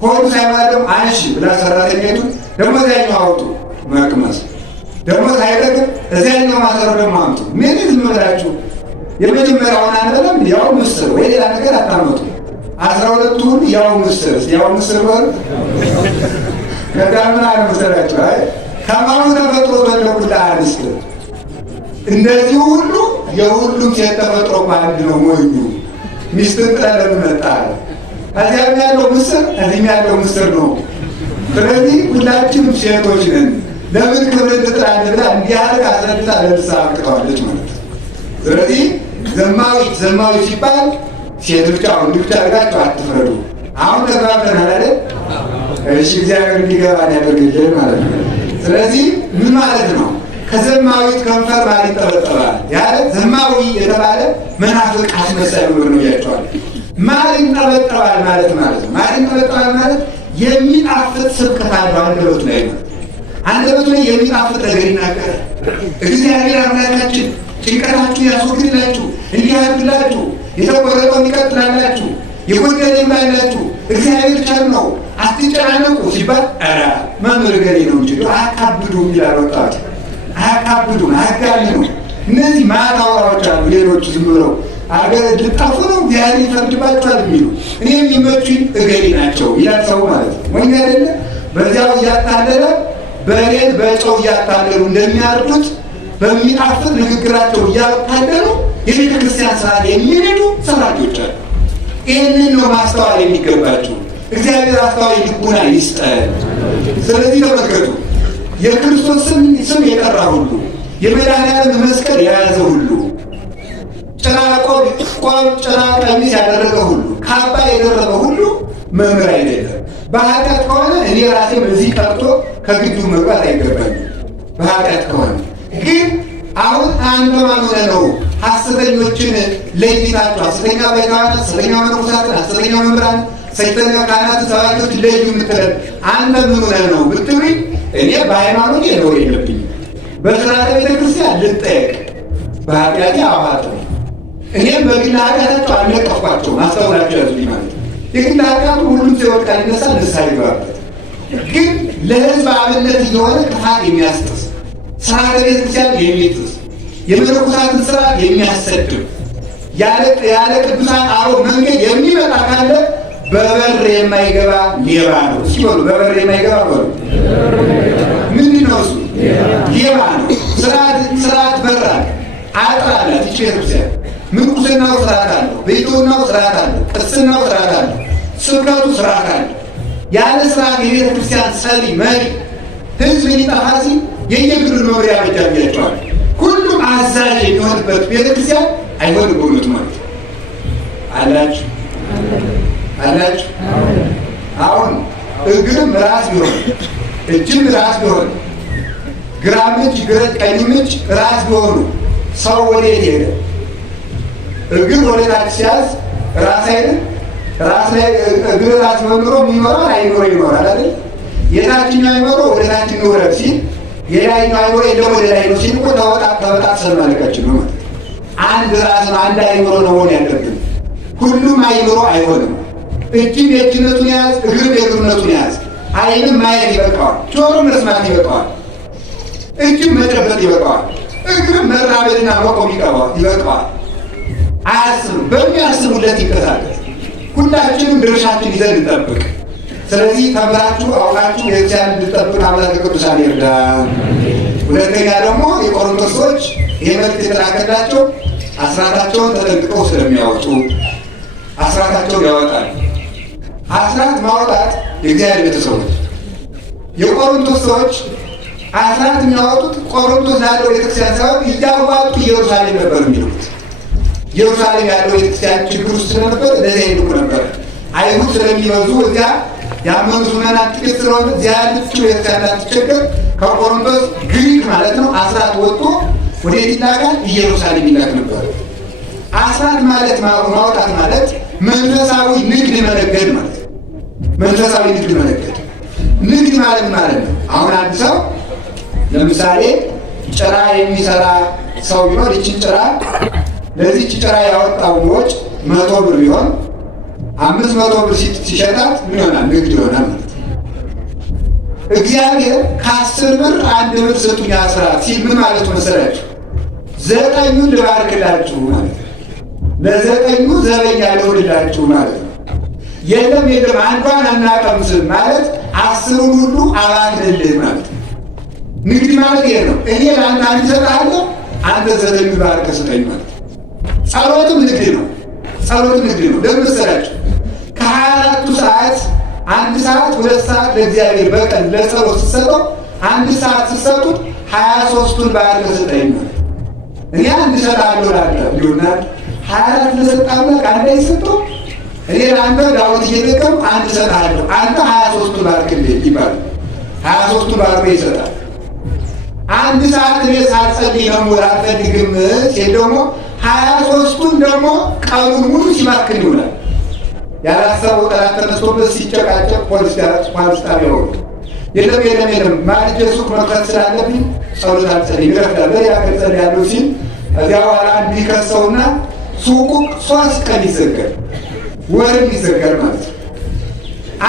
ሆዱ ሳይማደም አንሺ ብላ ሰራተኛቱ ደግሞ እዚያኛው አውጡ መቅመስ ደግሞ ሳይጠቅም እዚያኛው ማሰሮ ደግሞ አምጡ። ምን ዝም ብላችሁ የመጀመሪያውን አንበለም ያው ምስር ወይ ሌላ ነገር አታመጡ። 12 ሁሉ ያው ምስር በል ከዛ ምን አለ መሰላችሁ? አይ ከማኑ ተፈጥሮ በለኩላ አንስት እንደዚህ ሁሉ የሁሉም ሴት ተፈጥሮ አንድ ነው። ሞኙ ሚስትን ጥለህ መጣ እዚያም ያለው ምስር እዚህም ያለው ምስር ነው። ስለዚህ ሁላችንም ሴቶች ነን። ለምን ክብር እንጥላለን ብላ እንዲህ አድርጋ አስረድታ ለብሳ አብቅተዋለች ማለት ነው። ስለዚህ ዘማዊ ሲባል ሴት ብቻ ወንድ ብቻ አድርጋችሁ አትፍረዱ። አሁን ተግባብተናል አይደል? እሺ እግዚአብሔር እንዲገባን ያደርግልን ማለት ነው። ስለዚህ ምን ማለት ነው? ከዘማዊት ከንፈር ማር ይንጠበጠባል ያለ ዘማዊ የተባለ መናፍቅ አስመሳይ ነው ያቸዋል። ማር ይንጠበጠባል ማለት ነው። ማር ይንጠበጠባል ማለት የሚጣፍጥ ስብከት አለው አንደበቱ ላይ ነው። አንደበቱ ላይ የሚጣፍጥ ነገር ይናገራል። እግዚአብሔር አምላካችን ጭንቀታችሁ ያስወግድላችሁ፣ እንዲህ ያድርግላችሁ፣ የተቆረጠውን ይቀጥላላችሁ፣ የጎደለ ይሙላላችሁ፣ እግዚአብሔር ቸር ነው አትጨናነቁ ሲባል ኧረ መምህር ገሌ ነው እንጂ አያካብዱም ይላል ወጣቱ። አያካብዱም፣ አያጋልኑም። እነዚህ ማታወራዎች አሉ። ሌሎቹ ዝም ብለው አገር ልጣፉ ነው እግዚአብሔር ይፈርድባቸዋል የሚሉ እኔ የሚመቹኝ እገሌ ናቸው ይላል ሰው ማለት ነው። ወይም አይደለ በዚያው እያታለለ በሬን በጨው እያታለሉ እንደሚያርዱት በሚጣፍጥ ንግግራቸው እያታለሉ የቤተ ክርስቲያን ስርዓት የሚሄዱ ሰባኪዎች አሉ። ይህንን ነው ማስተዋል የሚገባቸው። እግዚአብሔር አስተዋይ ልቡና ይስጠን። ስለዚህ ተመልከቱ፣ የክርስቶስ ስም የጠራ ሁሉ፣ የመድኃኒዓለም መስቀል የያዘ ሁሉ፣ ጭራ ቀሚስ ያደረገ ሁሉ፣ ካባ የደረበ ሁሉ መምህር አይደለም። በኃጢአት ከሆነ እኔ ራሴም እዚህ ቀርቶ ከግቢው መግባት አይገባኝም። በኃጢአት ከሆነ ግን አሁን አንተ ማምነ ነው ሐሰተኞችን ለይታችሁ ሐሰተኛ ባይካዋት፣ ሐሰተኛ መነኮሳትን፣ ሐሰተኛ መምህራን፣ ሰይጣን ካህናት፣ ሰባኪዎች ለዩ የምትለን አንተ ምን ሆነህ ነው ብትሉኝ እኔ በሃይማኖት ነው የለብኝም። በሥርዓተ ቤተክርስቲያን ልጠየቅ፣ በኃጢአቴ አዋጥ ነው። እኔም በግል ኃጢአታቸው አልነቀፍኳቸው። ማስተውላቸው ያዙኝ ማለት የግል ኃጢአቱ ሁሉም ሲወድቅ ይነሳል፣ ንስሐ ይገባበት። ግን ለሕዝብ አብነት እየሆነ ጥፋት የሚያስጥስ ሥርዓተ ቤተክርስቲያን የሚጥስ የመነኮሳትን ስርዓት የሚያሰድብ ያለ ቅዱሳን አበው መንገድ የሚመጣ ካለ በበር የማይገባ ሌባ ነው። እስኪ በሉ በበር የማይገባ በሉ። ምንድን ነው እሱ? ሌባ ነው። ስርዓት በራ አጥራላት ይች ቤተክርስቲያን። ምንኩስናው ስርዓት አለው፣ ቤቱናው ስርዓት አለው፣ ቅስናው ስርዓት አለው፣ ስብከቱ ስርዓት አለው። ያለ ስርዓት የቤተክርስቲያን ሰሪ መሪ ህዝብ ሊጠፋ ሲል የየግሉን መምሪያ በጃቢያቸዋል። ሁሉም አዛዥ የሚሆንበት ቤተክርስቲያን አይሆንም። በእውነቱ ማለት አላችሁ። አሁን እግርም ራስ ቢሆን እጅም ራስ ቢሆን ግራም እጅ ቀኝም እጅ ራስ ቢሆኑ ሰው ወዴት ሄደ? እግር ወደ ታች ሲያዝ ራስ አይደል? ራስ ላይ እግር ራስ መኖሮ የሚኖረው አይኖር ይኖራል አይደል? የታችኛው አይኖሮ ወደ ታች ይኖራል ሲል የላይኛው አይኖሮ የለም ወደ ላይ ነው ሲል እኮ ተወጣ ሰማለቃችን ነው ማለት አንድ ራስ ነው። አንድ አይኖሮ ነው ሆነ ያለብን። ሁሉም አይኖሮ አይሆንም። እጅም የእጅነቱን ያዝ፣ እግርም የእግርነቱን ያዝ። ዓይንም ማየት ይበቃዋል፣ ጆሮ መስማት ይበቃዋል፣ እጅም መጨበጥ ይበቃዋል፣ እግርም መራመድና መቆም ይበቃዋል። አያስብም። በሚያስቡለት ይንቀሳቀስ። ሁላችንም ድርሻችን ይዘን እንጠብቅ። ስለዚህ ተምራችሁ አውቃችሁ ቤተክርስቲያን እንድጠብቅ አምላከ ቅዱሳን ይርዳን። ሁለተኛ ደግሞ የቆሮንቶስ ሰዎች ይህ መልዕክት የተላከላቸው አስራታቸውን ተጠንቅቀው ስለሚያወጡ አስራታቸውን ያወጣል። አስራት ማውጣት የእግዚአብሔር ቤተሰቦች የቆሮንቶስ ሰዎች አስራት የሚያወጡት ቆሮንቶስ ላለው ቤተክርስቲያን ሳይሆን እያዋጡ ኢየሩሳሌም ነበር የሚሉት። ኢየሩሳሌም ያለው ቤተክርስቲያን ችግር ውስጥ ስለነበር ለዚያ ይልቁ ነበር። አይሁድ ስለሚበዙ እዚያ ያመኑ ምዕመናን ጥቂት ስለሆነ እዚያ ያለችው ቤተክርስቲያን እንዳትቸገር ከቆሮንቶስ ግሪክ ማለት ነው አስራት ወጥቶ ወዴት ይላካል? ኢየሩሳሌም ይላክ ነበር። አስራት ማለት ማውጣት ማለት መንፈሳዊ ንግድ መነገድ ማለት ነው። መንፈሳዊ ንግድ መነገድ ንግድ ማለት ማለት ነው። አሁን አንድ ሰው ለምሳሌ ጭራ የሚሰራ ሰው ቢሆን ይችን ጭራ ለዚህች ጭራ ያወጣው ወጭ 100 ብር ቢሆን 500 ብር ሲሸጣት ምን ይሆናል? ንግድ ይሆናል ማለት ነው። እግዚአብሔር ከ10 ብር 1 ብር ስጡኝ አስራት ሲል ምን ማለት መሰላችሁ? 9ኙን ልባርክላችሁ ማለት ነው። ለ9ኙ ዘበኛ ልሁንላችሁ ማለት ነው። የለም አንዷን አናቀምስም ማለት 10ሩን ሁሉ አባክንልህ ማለት ነው። ንግድ ማለት ይሄ ነው። እኔ ለአንተ አንድ እሰጥሃለሁ፣ አንተ 9ኙን ባርከህ ስጠኝ ማለት ነው። ጸሎትም ንግድ ነው። ጸሎትም ንግድ ነው። ለምን መሰላችሁ? ከ24ቱ ሰዓት 1 ሰዓት 2 ሰዓት ለእግዚአብሔር በቀን ለጸሎት ስትሰጠው 1 ሰዓት ስትሰጡት 23ቱን ባርከህ ስጠኝ ማለት ነው። እኔ አንድ እሰጥሃለሁ ላንተ ይሆናል። 24 ለሰጠ አምላክ አንድ አይሰጠው። እኔ ለአንተ ዳዊት እየደገምኩ አንድ እሰጥሃለሁ፣ አንተ 23ቱን ባርክልኝ ይባላል። 23ቱን ባርኮ ይሰጣል። 1 ሰዓት እኔ ሳልጸልይ ነው ወር አልፈልግም ሲል ደግሞ 23ቱን ደግሞ ቀኑን ሙሉ ሲባክን ይውላል። ያላሰበው ጠላት ተነስቶበት ሲጨቃጨቅ ፖሊስ ጣቢያ ወጡ። የለም ማልጄ ሱቅ መክፈት ስላለብኝ ጸሎት አልጸልይም ይረፍዳል። በሌላ ቀን ጸልያለሁ ሲል እዚያ በኋላ እንዲከሰውና ሱቁ 3 ቀን ይዘጋል፣ ወርም ይዘጋል ማለት ነው።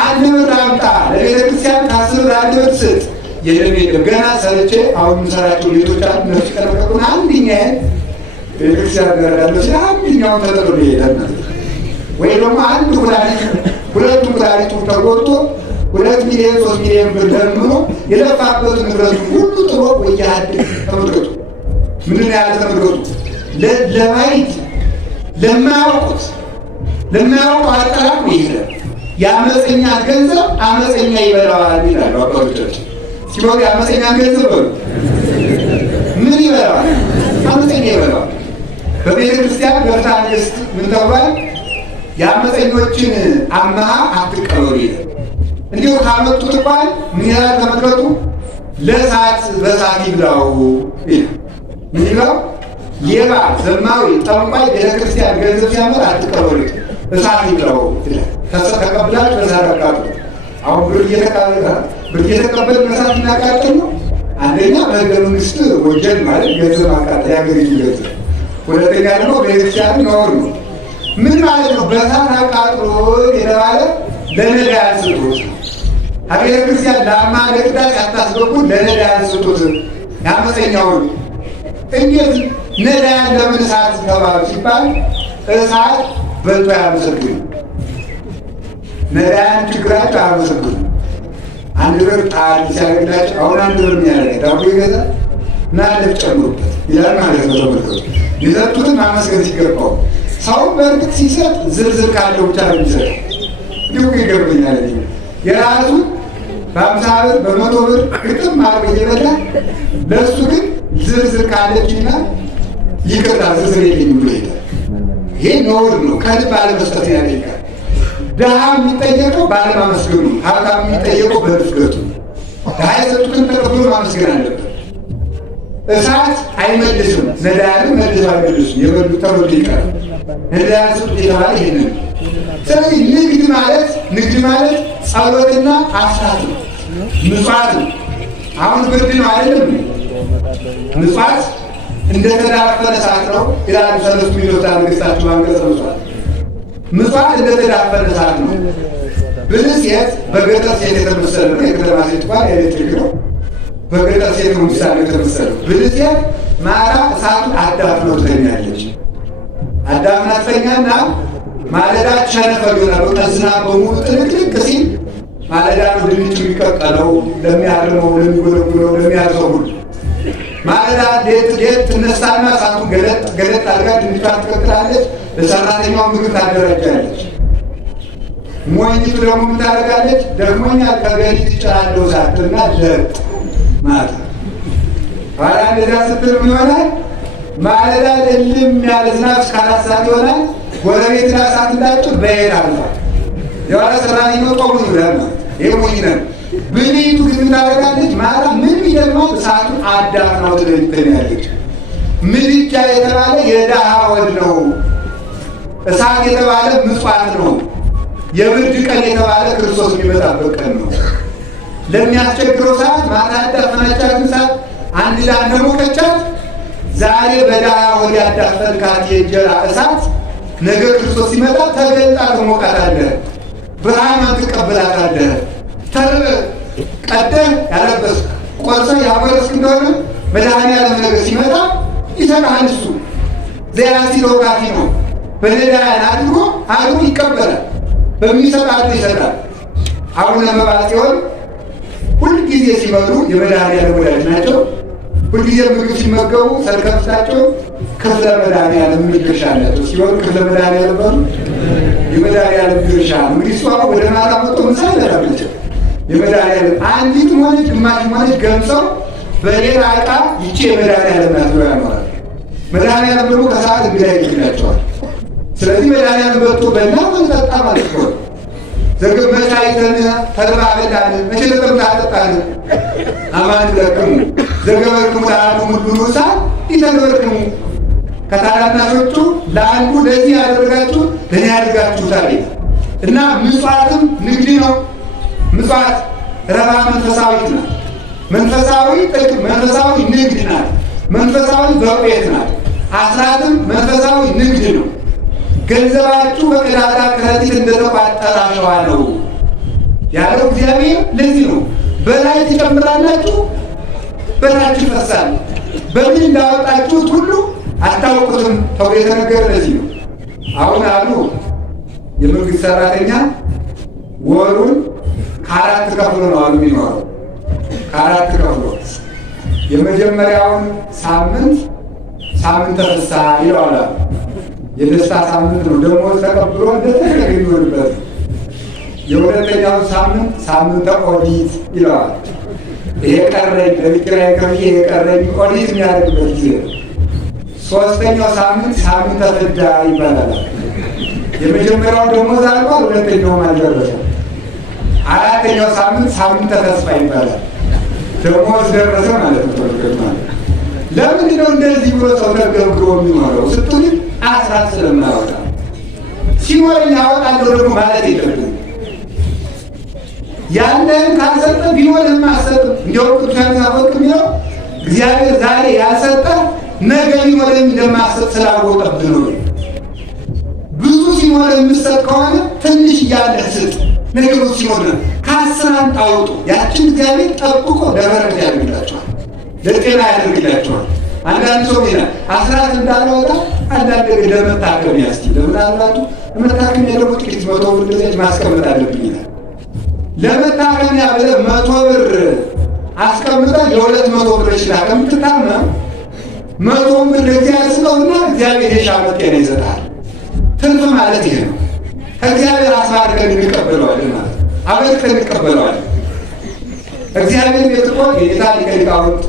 1 ብር አምጣ ለቤተክርስቲያን ከ10 ብር 1 ብር ስጥ። የለም ገና ሰርቼ አሁን የምሰራቸው ቤቶች አሉ። እነሱ ቀረቀጡን አንድኛዬን ቤተክርስቲያን ገረዳለሁ ሲል አንድኛውን ተጥሎ ይሄዳል ማለት ነው። ወይ ደግሞ አንድ ኩላሊት 2 ኩላሊቱ ተጎድቶ 2 ሚሊዮን 3 ሚሊዮን ብር ለምኖ የለፋበት ንብረቱ ሁሉ ጥሎ ወያድ ተመልከቱ። ምንድን ያለ ተመልከቱ። ለማየት ለማያውቁት አጠራቅሞ ይሄዳል። የአመፀኛ ገንዘብ አመፀኛ ይበላዋል ይላሉ አባቶቻችን። ሲሆን የአመፀኛ ገንዘብ በሉ ምን ይበላዋል? አመፀኛ ይበላዋል። በቤተ ክርስቲያን በፍትሐ ነገሥት ምን ተባለ? የአመፀኞችን አመሃ አትቀበሉ ይላል። እንዲሁ ካመጡት እንኳን ምን ይላል ተመልከቱ። ለእሳት በእሳት ይብላው ይላል። ምን ይብላው? ሌባ፣ ዘማዊ፣ ጠንቋይ ቤተክርስቲያን ገንዘብ ሲያመጥ አትቀበሉት፣ እሳት ይብላው ይላል። ተቀብላችሁ በእሳት አቃጥሉት። አሁን ብር እየተቀበል በእሳት እናቃጥል ነው። አንደኛ በሕገ መንግስት ወንጀል ማለት ገንዘብ ማቃጠል የሀገሪቱ ገንዘብ፣ ሁለተኛ ደግሞ ቤተክርስቲያን ነውር ነው። ምን ማለት ነው? በእሳት አቃጥሎ የተባለ ለነዳያን ስጡት። ቤተ ክርስቲያን ለአማ ለቅዳሴ አታስገቡ፣ ለነዳያን ስጡት። የአመፀኛውን እንዴት ነዳያን ለምን እሳት ተባሉ ሲባል እሳት በልቶ ያመሰግኑ፣ ነዳያን ችግራቸው አያመሰግኑ። 1 ብር ጣል ሲያደርግላቸው አሁን 1 ብር የሚያደርግ ዳቦ ይገዛል እና ልብ ጨምሩበት ይላል ማለት ነው። ተመልከቱ። የሰጡትን ማመስገን ሲገባው ሰው በእርግጥ ሲሰጥ ዝርዝር ካለው ብቻ ነው የሚሰጠው። እንዲሁ ይገርመኛል። የራሱ በ50 ብር በ100 ብር ግጥም አርጎ እየበላ ለእሱ ግን ዝርዝር ካለችና ይቅርታ ዝርዝር የለኝም ብሎ ይሄዳል። ይሄ ነውር ነው። ከልብ አለመስጠት ያጠይቃል። ድሃ የሚጠየቀው ባለማመስገኑ፣ ሀብታም የሚጠየቀው በንፍገቱ። ድሃ የሰጡትን ተቀብሎ ማመስገን አለበት። እሳት አይመልስም፣ ነዳያንም መልሶ አይመልሱም። የበሉ ተበሉ ይቀራል። ነዳያን ስጡት የተባለ ይሄንን። ስለዚህ ንግድ ማለት ጸሎትና አስራት ነው፣ ምጽዋት ነው። አሁን ብርድ ነው አይደለም? ምጽዋት እንደተዳፈነ እሳት ነው ይላሉ ሰለስቱ ምዕት ነገሥታቸው አንቀጸ ምጽዋት። ምጽዋት እንደተዳፈነ እሳት ነው። ብልህ ሴት በገጠር ሴት የተመሰለ ነው። የከተማ ሴት እንኳን ኤሌክትሪክ ነው። በገጠር ሴት ነው ምሳሌ የተመሰለ። ብልህ ሴት ማታ እሳቱን አዳፍነው ትተኛለች። አዳምን አስተኛና ማለዳ ቸነፈር ይሆናል። ዝናብ በሙሉ ጥልቅልቅ ሲል ማለዳ ነው ድንች የሚቀቀለው ለሚያርመው፣ ለሚጎለጉለው፣ ለሚያርሰው ሁሉ። ማለዳ ሌት ትነሳና እሳቱን ገለጥ አድርጋ ድንቿን ትቀቅላለች፣ ለሰራተኛው ምግብ ታደራጃለች። ሞኝቱ ደግሞ ምን ታደርጋለች? ደክሞኛል ከገሊት ይጨራለሁ እሳትና ለጥ ማታ ኋላ እንደዛ ስትል ምን ይሆናል? ማለዳ እልም ያለ ዝናብ እስከ 4 ሰዓት ይሆናል። ጎረቤትና እሳት እንዳጭር በሄድ አልፏል። የኋላ ሰራተኛው ጦሙ ይላል ማለት ይህ ሞኝ ነው። ብልይቱ ግን ምን ታደርጋለች? ማታ ምን ይደግማል? እሳቱን አዳፍናው ትለኛለች። ምድጃ የተባለ የድሃ ወድ ነው። እሳት የተባለ ምጽዋት ነው። የብርድ ቀን የተባለ ክርስቶስ የሚመጣበት ቀን ነው። ለሚያስቸግረው ሰዓት ማታ አዳፈናቻትን ሰዓት አንድ ላን ደግሞ ከቻት ዛሬ በድሃ ወድ ያዳፈልካት የእንጀራ እሳት ነገ ክርስቶስ ሲመጣ ተገልጣ ትሞቃታለህ፣ ብርሃኗን ትቀበላታለህ። ቀደህ ያለበስክ ቆርሰህ ያጎረስክ እንደሆነ መድኃኒዓለም ነገ ሲመጣ ይሰጥሃል። እሱ ዘያሲሮጋፊ ነው። በነዳያን አድርጎ ይቀበላል። በሚሰጣቱ ይሰጣል። አቡነ መብዓ ጽዮን ሁልጊዜ ሲበሉ የመድኃኒዓለም ወዳጅ ናቸው። ሁልጊዜ ምግብ ሲመገቡ ሰርከፍታቸው ክፍለ መድኃኒዓለም ድርሻ አላቸው። ሲሆን ክፍለ መድኃኒዓለም በሉ የመድኃኒዓለም ድርሻ ነው። እንግዲህ እሷ ወደ ማታ መጥቶ ምሳ ይበላል። የመድኃኒዓለም አንዲት ሆነች ግማሽ ሆነች ገምሰው በሌላ ዕቃ ይቺ የመድኃኒዓለም ናት ብለው ያኖራል። መድኃኒዓለም ደግሞ ከሰዓት እንግዳ ይላቸዋል። ስለዚህ መድኃኒዓለም በልቶ በላ ጠጣ ማለት ነው። ዘግብ መቼ አይተን ተርባ በላን፣ መቼ ተጠምታ አጠጣን። አማን ለክሙ ዘገበርክሙ ለአንዱ ሙሉ እሳት ይተገበርክሙ። ከታናናሾቹ ለአንዱ ለዚህ ያደረጋችሁ ለእኔ ያደርጋችሁታል። እና ምጽዋትም ንግድ ነው። ምጽዋት ረባ መንፈሳዊት ናት። መንፈሳዊ ጥቅም መንፈሳዊ ንግድ ናት። መንፈሳዊ በቁየት ናት። አስራትም መንፈሳዊ ንግድ ነው። ገንዘባችሁ በቀዳዳ ከረጢት እንደተቋጠረ አሸዋ ነው ያለው እግዚአብሔር። ለዚህ ነው በላይ ትጨምራላችሁ፣ በታች ይፈሳል። በምን እንዳወጣችሁት ሁሉ አታውቁትም ተብሎ የተነገረ ለዚህ ነው። አሁን አሉ የመንግስት ሰራተኛ ወሩን ከአራት ከፍሎ ነው አሉ የሚኖረው። ከአራት ከፍሎ የመጀመሪያውን ሳምንት ፍስሐ ይለዋል። የደስታ ሳምንት ነው። ደሞዝ ተቀብሎ እንደተደረገ የሚሆንበት። የሁለተኛውን ሳምንት ኦዲት ይለዋል። ይሄ ቀረኝ ለቢኪራይ ከፍዬ ይሄ ቀረኝ ኦዲት የሚያደርግበት ጊዜ ነው። ሶስተኛው ሳምንት ፍዳ ይባላል። የመጀመሪያው ደሞዝ አልቋል፣ ሁለተኛውም አልደረሰም። አራተኛው ሳምንት ተስፋ ይባላል። ደሞዝ ደረሰ ማለት ነው። ማለት ለምንድን ነው እንደዚህ ብሎ ሰው ተገብግሮ የሚኖረው ስትል አስራት ስለምናወጣ ሲኖረኝ አወጣለሁ ደግሞ ማለት የለብንም። ያንን ካልሰጠ ቢሆንም አሰጥም። እንዲያው ቅዱሳን ሳፈቅ የሚለው እግዚአብሔር ዛሬ ያልሰጠ ነገ ቢኖረኝ እንደማሰጥ ስላወቀብህ ነው። ብዙ ሲኖር የምትሰጥ ከሆነ ትንሽ እያለህ ስጥ። ነገሮች ሲኖር ከአስራንት አውጡ። ያችን እግዚአብሔር ጠብቆ ለበረከት ያደርግላቸዋል፣ ለጤና ያደርግላቸዋል። አንዳንድ ሰው ይላል አስራት እንዳልወጣ አንዳንድ ለመታከም ያስቲ ለምናልባቱ ለመታከሚያ ደግሞ ጥቂት 100 ብር እንደዚህ ማስቀመጥ አለብኝ ይላል። ለመታከሚያ ብለህ 100 ብር አስቀምጠ የ200 ብር ይችላል ከምትታመም 100 ብር ለእግዚአብሔር ስለውና እግዚአብሔር የሻመት ጤና ይሰጣል። ትርፍ ማለት ይሄ ነው። ከእግዚአብሔር አስራት እንቀበለዋለን ማለት አበልተን እንቀበለዋለን። እግዚአብሔር ቤት እኮ የጌታ ሊቃውንት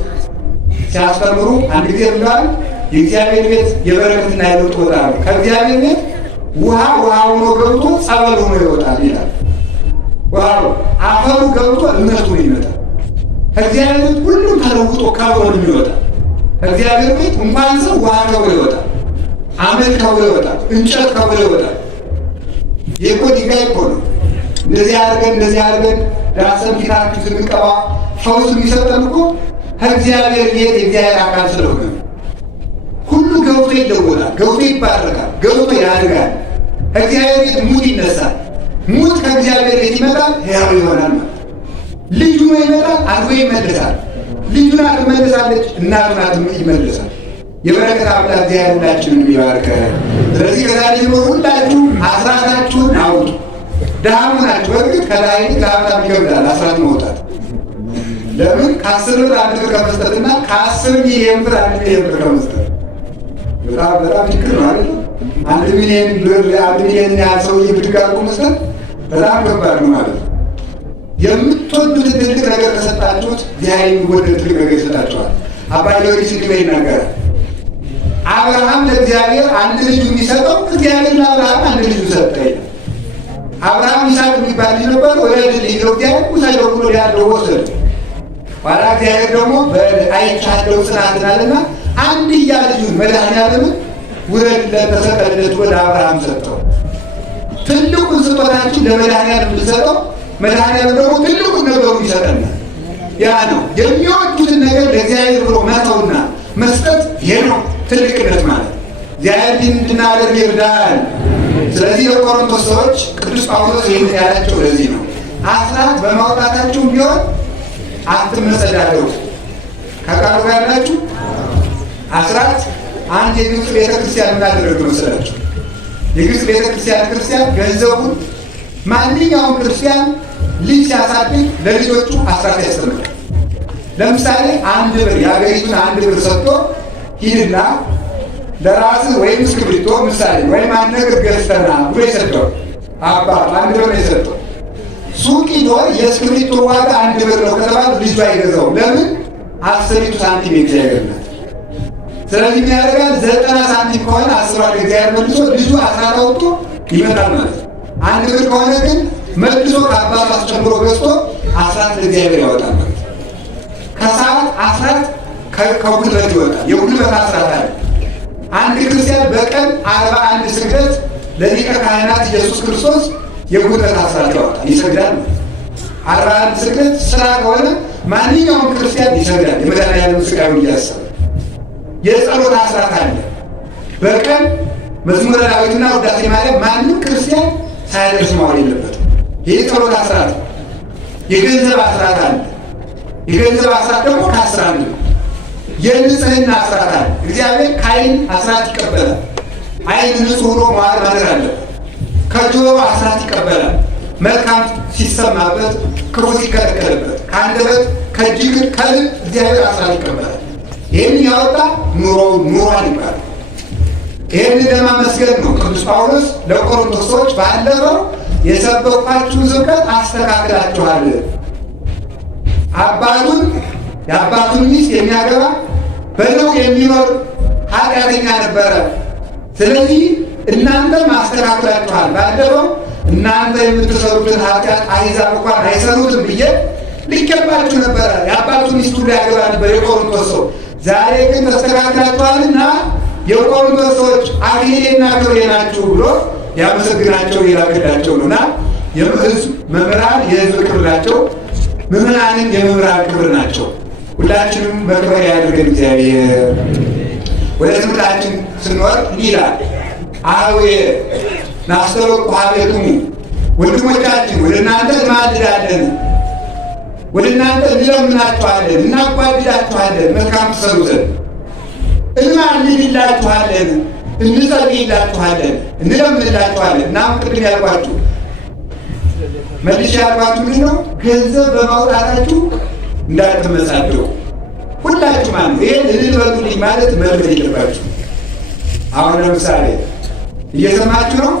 ሲያስተምሩ አንድ ጊዜ ብለዋል፣ የእግዚአብሔር ቤት የበረከትና የለውጥ ቦታ ነው። ከእግዚአብሔር ቤት ውሃ ሆኖ ገብቶ ጸበል ሆኖ ይወጣል ይላል። ውሃው አፈሩ ገብቶ እምነቱ ይመጣል። ከእግዚአብሔር ቤት ሁሉም ተለውጦ ከብሮ ይወጣል። ከእግዚአብሔር ቤት እንኳን ሰው ውሃ ከብሮ ይወጣል፣ አመድ ከብሮ ይወጣል፣ እንጨት ከብሮ ይወጣል። ይህ እኮ ድንጋይ እኮ ነው። እንደዚህ አድርገን ዳሰን ፊታችሁ ስንቀባ ፈውስ የሚሰጠን እኮ ከእግዚአብሔር ቤት የእግዚአብሔር አካል ስለሆነ ሁሉ ገብቶ ይለወጣል፣ ገብቶ ይባረካል፣ ገብቶ ያድጋል። ከእግዚአብሔር ቤት ሙት ይነሳል። ሙት ከእግዚአብሔር ቤት ይመጣል፣ ሕያው ይሆናል ማለት ልጁ ነው። ይመጣል፣ አድጎ ይመለሳል። ልጁ ናት ትመለሳለች፣ እናቱ ናት ይመለሳል። የበረከት አምላክ እግዚአብሔር ሁላችንን ይባርከን። ስለዚህ ከዛሬ ጀምሮ ሁላችሁ አስራታችሁን አውጡ። ድሃም ናችሁ። በእርግጥ ከላይ ለሀብታም ይከብዳል አስራት መውጣት። ለምን? ከ10 ብር 1 ብር ከመስጠትና ከ10 ሚሊዮን ብር 1 ሚሊዮን ብር ከመስጠት በጣም ችግር ነው አይደል? 1 ሚሊዮን ብር 1 ሚሊዮን ያህል ሰውዬ ብድግ አድርጎ መስጠት በጣም ከባድ ነው ማለት ነው። የምትወዱትን ትልቅ ነገር ከሰጣችሁት እግዚአብሔር የሚወደድ ትልቅ ነገር ይሰጣችኋል። አባ ጊዮርጊስ እንዲህ ይናገራል። አብርሃም ለእግዚአብሔር አንድ ልጁ የሚሰጠው እግዚአብሔር ለአብርሃም አንድ ልጁ ሰጠ ይላል። አብርሃም ይስሐቅ የሚባል ልጅ ነበር። ወለድልኝ ብሎ እግዚአብሔር ውሰደው ብሎ ያለው ወሰደ። ኋላ እግዚአብሔር ደግሞ አይቻለው ጽናትን አለና አንድያ ልጁን መድኃኒዓለምን ውረድለት ተሰቀልለት ወደ አብርሃም ሰጠው። ትልቁን ስጦታችን ለመድኃኒዓለም ብንሰጠው መድኃኒዓለም ደግሞ ትልቁን ነገሩን ይሰጠናል። ያ ነው የሚወዱትን ነገር ለእግዚአብሔር ብሎ መተውና መስጠት። ይሄ ነው ትልቅነት ማለት። እግዚአብሔር እንድናደርግ ይርዳል። ስለዚህ ለቆሮንቶስ ሰዎች ቅዱስ ጳውሎስ ይህን ያላቸው ለዚህ ነው። አስራት በማውጣታችሁም ቢሆን አትመሰዳደሩ። ከቃሉ ጋር ናችሁ። አስራት አንድ የግብፅ ቤተክርስቲያን እናደረግ መሰላችሁ። የግብፅ ቤተክርስቲያን ገንዘቡን ማንኛውም ክርስቲያን ልጅ ሲያሳድግ ለልጆቹ አስራት ያስተምራል። ለምሳሌ 1 ብር የሀገሪቱን 1 ብር ሰጥቶ ሂድና ለራስህ ወይም እስክሪብቶ ምሳሌ ወይም አንድ ነገር ገዝተና ብሎ የሰጠው አባት 1 ብር ነው የሰጠው። ሱቅ ሂዶ የእስክሪብቶ ዋጋ 1 ብር ነው ከተባለ ልጁ አይገዛውም። ለምን? 10 ሳንቲም የእግዚአብሔር ናት። ስለዚህ የሚያደርጋል 90 ሳንቲም ከሆነ 10 እግዚአብሔር መልሶ ልጁ 10 አውጥቶ ይመጣል ማለት ነው። 1 ብር ከሆነ ግን መልሶ ከአባቱ አስጨምሮ ገዝቶ 10 ለእግዚአብሔር ያወጣል ማለት ነው። ከሰዓት 10 ከጉልበት ይወጣል። የጉልበት 10 አለ። አንድ ክርስቲያን በቀን 41 ስግደት ለሊቀ ካህናት ኢየሱስ ክርስቶስ የጉልበት 10 ያወጣል፣ ይሰግዳል። 41 ስግደት ስራ ከሆነ ማንኛውም ክርስቲያን ይሰግዳል። የመድኃኒዓለም ስጋውን እያሰበ የጸሎት 10 አለ። በቀን መዝሙረ ዳዊትና ውዳሴ ማርያም ማንም ክርስቲያን ሳያደርስ መዋል የለበትም። ይህ ጸሎት 10 የገንዘብ 10 አለ። የገንዘብ 10 ደግሞ ከ11 ነው። የንጽህና 10 አለ። እግዚአብሔር ከዓይን 10 ይቀበላል። ዓይን ንጹህ ሆኖ መዋል ማድረግ አለበት። ከጆሮ 10 ይቀበላል። መልካም ሲሰማበት፣ ክፉ ሲከለከልበት፣ ከአንደበት ከእጅግ ከልብ እግዚአብሔር 10 ይቀበላል። ይህን ያወጣ ኑሯን ይባላል። ይህን ለማመስገን ነው ቅዱስ ጳውሎስ ለቆሮንቶስ ሰዎች ባለፈው የሰበኳችሁን ስብከት አስተካክላችኋል። የአባቱን ሚስት የሚያገባ በለው የሚኖር ኃጢአተኛ ነበረ። ስለዚህ እናንተም አስተካክላችኋል። ባለፈው እናንተ የምትሰሩትን ኃጢአት አሕዛብ እንኳን አይሰሩትም ብዬ ሊገባችሁ ነበረ። የአባቱ ሚስቱ ሊያገባ ነበር የቆሮንቶስ ሰው። ዛሬ ግን ተስተካክላችኋልና የቆሮንቶስ ሰዎች አክሊሌና ክብሬ ናችሁ ብሎ ያመሰግናቸው የላክላቸው ነውና የሕዝብ መምህራን የሕዝብ ክብር ናቸው። ምዕመናንም የመምህራን ክብር ናቸው። ሁላችንም መክበር ያድርገን እግዚአብሔር። ወደ ትምህርታችን ስንወር ይላል አኀዌ ናስተበቁ ኀቤክሙ፣ ወንድሞቻችን ወደ እናንተ እንማልዳለን፣ ወደ እናንተ እንለምናችኋለን፣ እናጓድዳችኋለን መልካም ትሰሩ ዘንድ እንማልድላችኋለን፣ እንጸልይላችኋለን፣ እንለምንላችኋለን። እናም ቅድም ያልኳችሁ መልሼ ያልኳችሁ ምንድን ነው? ገንዘብ በማውጣታችሁ እንዳትመጻደቁ ሁላችሁ ማለት ነው። ይሄን እልል በሉልኝ ማለት መልመድ የለባችሁ። አሁን ለምሳሌ እየሰማችሁ ነው።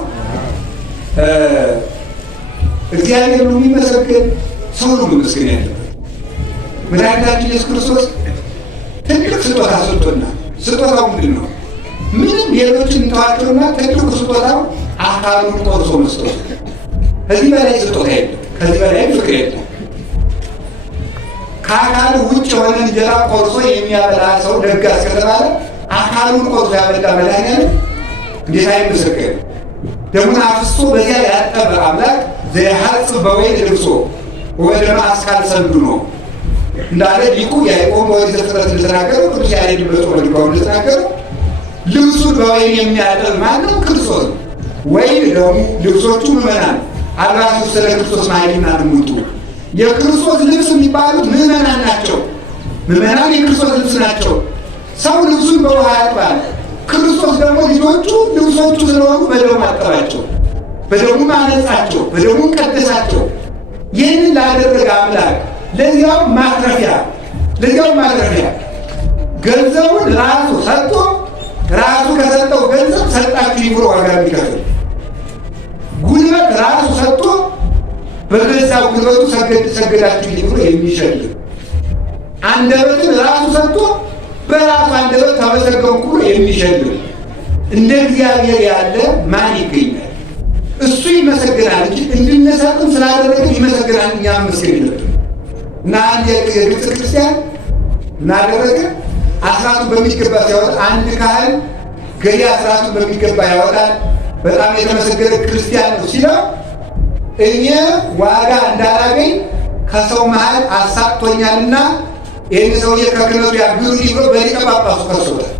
እግዚአብሔር ነው የሚመሰገን፣ ሰው ነው መመስገን ያለበት። መድኃኒታችን ኢየሱስ ክርስቶስ ትልቅ ስጦታ ሰጥቶናል። ስጦታው ምንድን ነው? ምንም ሌሎችን እንተዋቸውና ትልቁ ስጦታው አካሉን ቆርሶ መስጠት። ከዚህ በላይ ስጦታ የለም። ከዚህ በላይ ፍቅር የለም። ከአካሉ ውጭ የሆነ እንጀራ ቆርሶ የሚያበላ ሰው ደጋስ ከተባለ አካሉን ቆርሶ ያበላ መድኃኒዓለም እንዴት አይመሰገንም? ደሙን አፍስሶ በዚያ ያጠበ አምላክ ዘያሐጽብ በወይን ልብሶ ወበደመ አስካል ሰንዱ ነው እንዳለ ሊቁ ያዕቆብ በኦሪት ዘፍጥረት እንደተናገረው ቅዱስ ያሬድ በጾመ ድጓው እንደተናገረው ልብሱን በወይን የሚያጥብ ማነው? ክርስቶስ ነው። ወይን ደሙ፣ ልብሶቹ ምዕመናን፣ አልባሱ ስለ ክርስቶስ ማይልና ንሙጡ። የክርስቶስ ልብስ የሚባሉት ምዕመናን ናቸው። ምዕመናን የክርስቶስ ልብስ ናቸው። ሰው ልብሱን በውሃ ያጥባል። ክርስቶስ ደግሞ ልጆቹ ልብሶቹ ስለሆኑ በደሙ አጠባቸው፣ በደሙ አነጻቸው፣ በደሙ ቀደሳቸው። ይህንን ላደረገ አምላክ ለዚያውም ማትረፊያ ገንዘቡን ራሱ ሰጥቶ ራሱ ከሰጠው ገንዘብ ሰጣችሁ ብሎ ዋጋ የሚከፍል ጉልበት ራሱ ሰጥቶ በገዛው ጉልበቱ ሰገዳችሁ ብሎ የሚሸልም አንደበትን ራሱ ሰጥቶ በራሱ አንደበት ተመሰገንኩ ብሎ የሚሸልም እንደ እግዚአብሔር ያለ ማን ይገኛል? እሱ ይመሰግናል እንጂ እንድንሰጥም ስላደረገ ይመሰግናል። እኛ መስገን የለብንም። እና አንድ የግብፅ ክርስቲያን እናደረገ አስራቱን በሚገባ ሲያወጣ አንድ ካህን ገሌ አስራቱን በሚገባ ያወጣል፣ በጣም የተመሰገነ ክርስቲያን ነው ሲለው እኔ ዋጋ እንዳላገኝ ከሰው መሀል አሳጥቶኛልና ይህን ሰውዬ ከክህነቱ ያግዱልኝ ብሎ በሊቀ ጳጳሱ ከሶታል።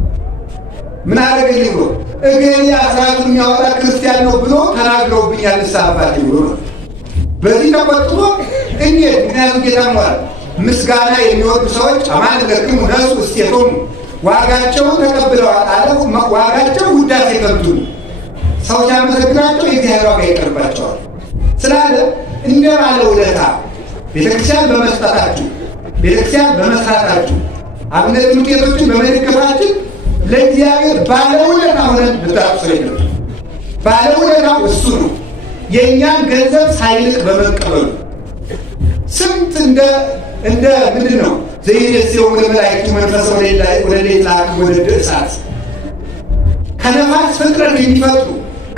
ምን አደረገልኝ ብሎ እገሌ አስራቱን የሚያወጣ ክርስቲያን ነው ብሎ ተናግረውብኛል ንስሐ አባቴ ብሎ ነው። በዚህ ተቆጥቶ እንዴት? ምክንያቱም ጌታ ሟል ምስጋና የሚወዱ ሰዎች አማን ለክሙ ነሱ እስቴቶሙ ዋጋቸውን ተቀብለዋል አለ። ዋጋቸው ውዳሴ ከንቱ ነው። ሰው ሲያመሰግናቸው የእግዚአብሔር ዋጋ ይቀርባቸዋል ስላለ እንደ ባለ ውለታ ቤተክርስቲያን በመስጠታችሁ፣ ቤተክርስቲያን በመስራታችሁ፣ አብነት ትምህርት ቤቶችን በመደገፋችን ለእግዚአብሔር ባለውለታ ሆነን ልታጡ ስለሌለ ባለውለታው እሱ ነው። የእኛን ገንዘብ ሳይልቅ በመቀበሉ ስንት እንደ ምንድን ነው ዘይደስየው ወደ መላእክቱ መንፈስ ወደ ሌላ ወደ እሳት ከነፋስ ፍጥረት የሚፈጥሩ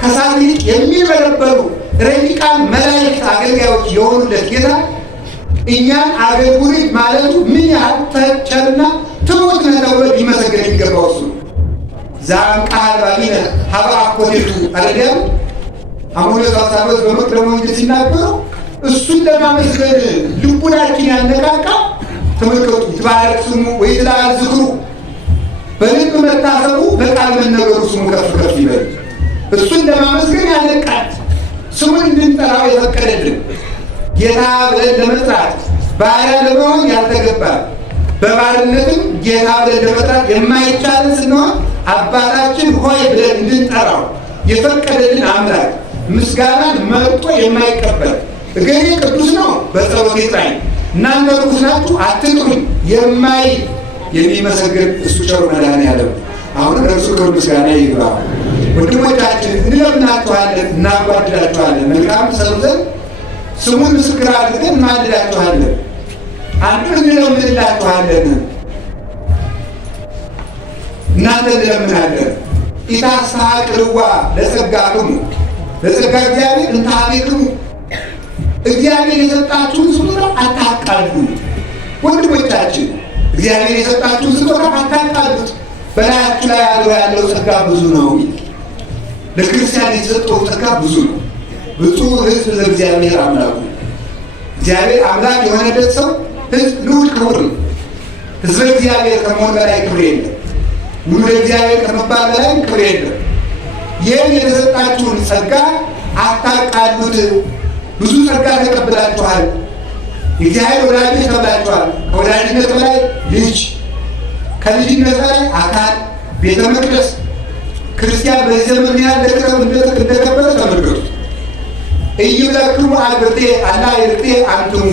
ከእሳት ይልቅ የሚበረበሩ ረቂቃን መላእክት አገልጋዮች የሆኑለት ጌታ እኛን አገልግሉኝ ማለቱ ምን ያህል ቸርና ትሑት ነው ተብሎ ሊመሰገን የሚገባው እሱ ነው። ዛም ቃል ባቢነ ሀባ አኮቴቱ አረዲያም አሁን ለሳሳበስ በመቅደሙ ሲናገሩ እሱን ለማመስገን ልቡናችን ያነቃቃ። ተመልከቱ፣ ይትባረክ ስሙ ወይትላል ዝክሩ፣ በልብ መታሰቡ በቃል መነገሩ ስሙ ከፍ ከፍ ይበል። እሱን ለማመስገን ያነቃት፣ ስሙን እንድንጠራው የፈቀደልን ጌታ ብለን ለመጥራት ባሪያ ለመሆን ያልተገባ በባርነትም ጌታ ብለን ለመጥራት የማይቻልን ስንሆን አባታችን ሆይ ብለን እንድንጠራው የፈቀደልን አምላክ ምስጋናን መርጦ የማይቀበል እገሌ ቅዱስ ነው በጸሎት ይጥራኝ እናንተ ርኩስ ናችሁ አትጥሩኝ የሚመሰገን እሱ ቸሩ መድኃኔዓለም አሁን እርሱ ክብር ምስጋና ይግባው። ወንድሞቻችን እንለምናችኋለን፣ እናጓድላችኋለን፣ መልካም ትሰሩ ዘንድ ስሙን ምስክር አድርገን እንማልዳችኋለን። አንዱ እንለምንላችኋለን፣ እናንተ እንለምናለን። ኢታስተሐቅርዋ ለጸጋክሙ ለጸጋ እግዚአብሔር እንታቤክሙ እግዚአብሔር የሰጣችሁን ስጦታ አታቃሉ። ወንድሞቻችን እግዚአብሔር የሰጣችሁን ስጦታ አታቃሉት። በላያችሁ ላይ አድሮ ያለው ጸጋ ብዙ ነው። ለክርስቲያን የተሰጠው ጸጋ ብዙ ነው። ብፁዕ ሕዝብ ለእግዚአብሔር አምላኩ። እግዚአብሔር አምላክ የሆነለት ሰው ሕዝብ ልዑል ክቡር ነው። ሕዝበ እግዚአብሔር ከመሆን በላይ ክብር የለም። ውሉደ እግዚአብሔር ከመባል በላይ ክብር የለም። ይህን የተሰጣችሁን ጸጋ አታቃሉት። ብዙ ጸጋ ተቀብላችኋል። እግዚአብሔር ወዳጆች ተብላችኋል። ከወዳጅነት በላይ ልጅ፣ ከልጅነት በላይ አካል፣ ቤተ መቅደስ። ክርስቲያን በዚህ ዘመን ያህል ለቅጠብ እንደከበረ ተመልከቱ። ኢይብለክሙ አግብርቴ አላ ይርቴ አንትሙ፣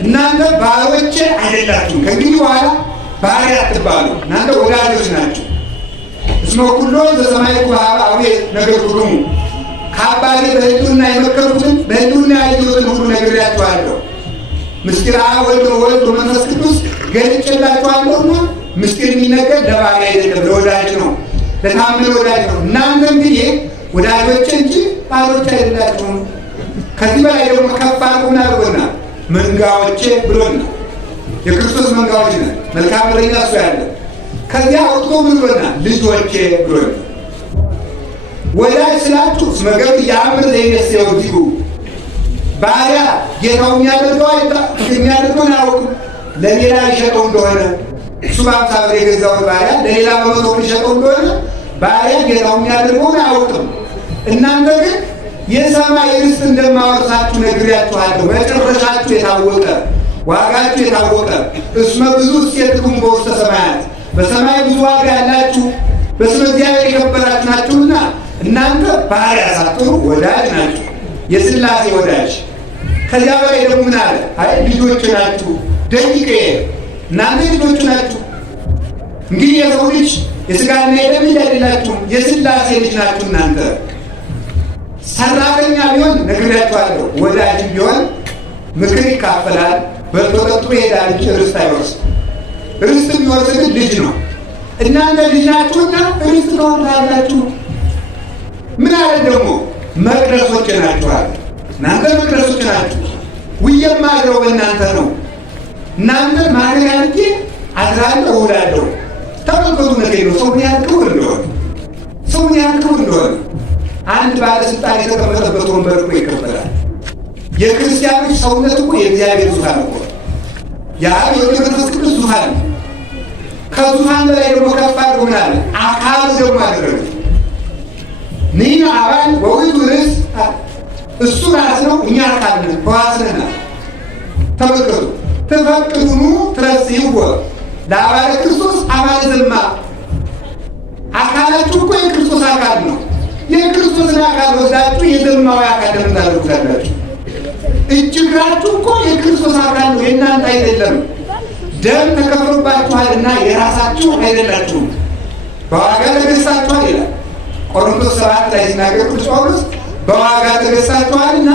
እናንተ ባሮቼ አይደላችሁም። ከእንግዲህ በኋላ ባሪያ አትባሉ፣ እናንተ ወዳጆች ናችሁ። እስመ ኩሎ ዘሰማይ ኩሃባዊ ነገር ሁሉ ከአባቴ በሕልውና የመከርኩትን በሕልውና ያየሁትን ሁሉ ነግሬያችኋለሁ። ምስጢረ አብ ወወልድ ወመንፈስ ቅዱስ ገልጬላችኋለሁና ምስጢር የሚነገር ለባሪያ አይደለም፣ ለወዳጅ ነው፣ ለታመነ ወዳጅ ነው። እናንተ እንግዲህ ወዳጆቼ እንጂ ባሮቼ አይደላችሁም። ከዚህ በላይ ደግሞ ከፍ አድርጎ አድርጎናል። መንጋዎቼ ብሎናል። የክርስቶስ መንጋዎች ነን። መልካም እረኛ እሱ ያለ ከዚያ አውጥቶ ምን ብሎናል? ልጆቼ ብሎናል። ወዳጅ ስላችሁ ስመገብ የአምር ዘይነስየው ዲሁ ባሪያ ጌታው የሚያደርገውን አያውቅም። ለሌላ ይሸጠው እንደሆነ እሱ በአምሳ ብር የገዛውን ባሪያ ለሌላ በመቶ ብር ይሸጠው እንደሆነ ባሪያ ጌታው የሚያደርገውን አያውቅም። እናንተ ግን የሰማይ ርስት እንደማወርሳችሁ ነግሬያችኋለሁ። መጨረሻችሁ የታወቀ ዋጋችሁ የታወቀ እስመ ብዙ እሴትክሙ በውስተ ሰማያት በሰማይ ብዙ ዋጋ ያላችሁ በስመ እግዚአብሔር የከበራችሁ ናችሁና እናንተ ባሪያ ሳትሆኑ ወዳጅ ናችሁ፣ የሥላሴ ወዳጅ። ከዚያ በላይ ደግሞ ምን አለ? አይ ልጆች ናችሁ፣ ደቂቀ እናንተ ልጆች ናችሁ። እንግዲህ የሰው ልጅ የሥጋና የደም ልጅ አይደላችሁም፣ የሥላሴ ልጅ ናችሁ እናንተ። ሰራተኛ ቢሆን ነግሬያችኋለሁ፣ ወዳጅ ቢሆን ምክር ይካፈላል፣ በልቶ ጠጥቶ ይሄዳል እንጂ ርስት አይወርስም። ርስት የሚወርስ ግን ልጅ ነው። እናንተ ልጅ ናችሁና ርስት ትወርሳላችሁ። ምን አለ ደግሞ? መቅደሶች ናችኋል። እናንተ መቅደሶች ናችሁ፣ ውዬ የማድረው በእናንተ ነው። እናንተ ማደሪያ አድርጌ አድራለሁ እውላለሁ። ተመልከቱ፣ ነገር ነው ሰው ምን ያህል ክቡር እንደሆነ፣ ሰው ምን ያህል ክቡር እንደሆነ። አንድ ባለስልጣን የተቀመጠበት ወንበር እኮ ይከበራል። የክርስቲያኖች ሰውነት እኮ የእግዚአብሔር ዙፋን እኮ የአብ የወልድ መንፈስ ቅዱስ ዙፋን ነው። ከዙፋን በላይ ደግሞ ከፍ አድርጎ ምን አለ? አካል ደግሞ አደረገ። ንሕነ አባል ወውእቱ ርእስ፣ እሱ ራስ ነው፣ እኛ አካል ነን፣ ሕዋስ ነን። ተመልከቱ። ትፈቅዱኑ ትረስይዎ ለአባለ ክርስቶስ አባለ ዘማ። አካላችሁ እኮ የክርስቶስ አካል ነው። የክርስቶስን አካል ወስዳችሁ የዘማዊ አካል ለምን ታደርጉታላችሁ? እጅ እግራችሁ እኮ የክርስቶስ አካል ነው፣ የእናንተ አይደለም። ደም ተከፍሎባችኋልና የራሳችሁ አይደላችሁም፣ በዋጋ ተገዝታችኋል ይላል ቆሮንቶስ 7 ላይ ሲናገር ቅዱስ ጳውሎስ በዋጋ ተገዝታችኋልና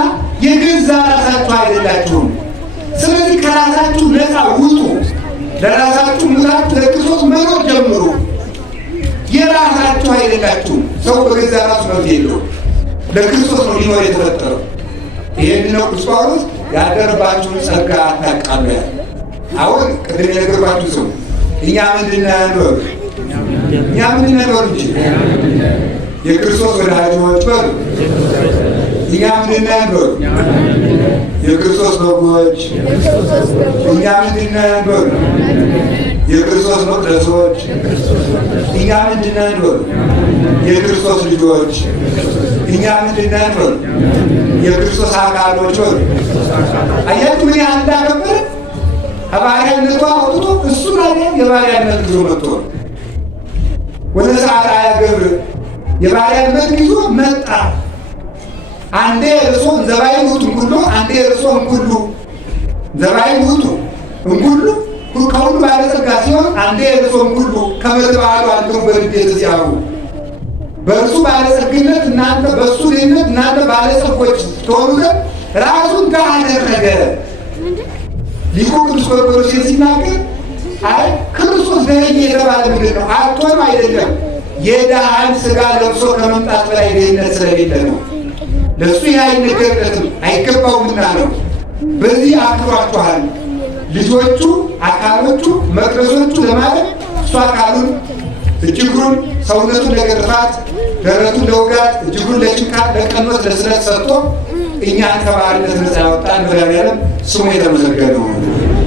የገዛ ራሳችሁ አይደላችሁም። ስለዚህ ከራሳችሁ ነፃ ውጡ፣ ለራሳችሁ ሙታችሁ ለክርስቶስ መኖር ጀምሩ። የራሳችሁ አይደላችሁም። ሰው በገዛ ራሱ መብት የለውም፣ ለክርስቶስ ነው ሊኖር የተፈጠረው። ይህን ነው ቅዱስ ጳውሎስ ያደረባችሁን ጸጋ አታቃሉ ያለ። አሁን ቅድም የነገርኳችሁ ሰው እኛ ምንድን ነን? እኛ ምንድን ነን እንጂ የክርስቶስ ወዳጆች በሉ። እኛ ምንድን ነን? የክርስቶስ በጎች። እኛ ምንድን ነን? የክርስቶስ መቅደሶች። እኛ ምንድን ነን? የክርስቶስ ልጆች። እኛ ምንድን ነን? የክርስቶስ አካሎች። አያችሁ ምን ያህል እንዳከበረ ከባሪያነቱ አውጥቶ እሱ ላይ የባሪያነት ይዞ መጥቶ ወደ ሰዓራያ ገብር የባሪያነት ይዞ መጣ። አንዴ እርሶ ዘባይ ውጡ እንኩሉ፣ አንዴ እርሶ እንኩሉ ዘባይ ውጡ እንኩሉ ከሁሉ ባለጸጋ ሲሆን፣ አንዴ እርሶ እንኩሉ ከመትባሉ አንዱ በልቤት ሲያው በእርሱ ባለጸግነት እናንተ በእሱ ድህነት እናንተ ባለጸጎች ትሆኑ ዘንድ ራሱን ጋር አደረገ። ሊቁ ቅዱስ ጎርጎርዮስ ሲናገር አይ ክርስቶስ ደኸየ የተባለ ምንድን ነው? አጥቶም አይደለም፣ የድሃን ሥጋ ለብሶ ከመምጣት በላይ ድህነት ስለሌለ ነው። ለእሱ ይህ አይነገርለትም አይገባውምና ነው። በዚህ አክብሯችኋል። ልጆቹ አካሎቹ መቅደሶቹ ለማለት እሱ አካሉን እጅግሩን ሰውነቱን ለግርፋት ደረቱን ለውጋት እጅግሩን ለችንካር ለቀኖት ለስለት ሰጥቶ እኛን ከባርነት ነፃ ያወጣን መድኃኒዓለም ስሙ የተመሰገነ ነው።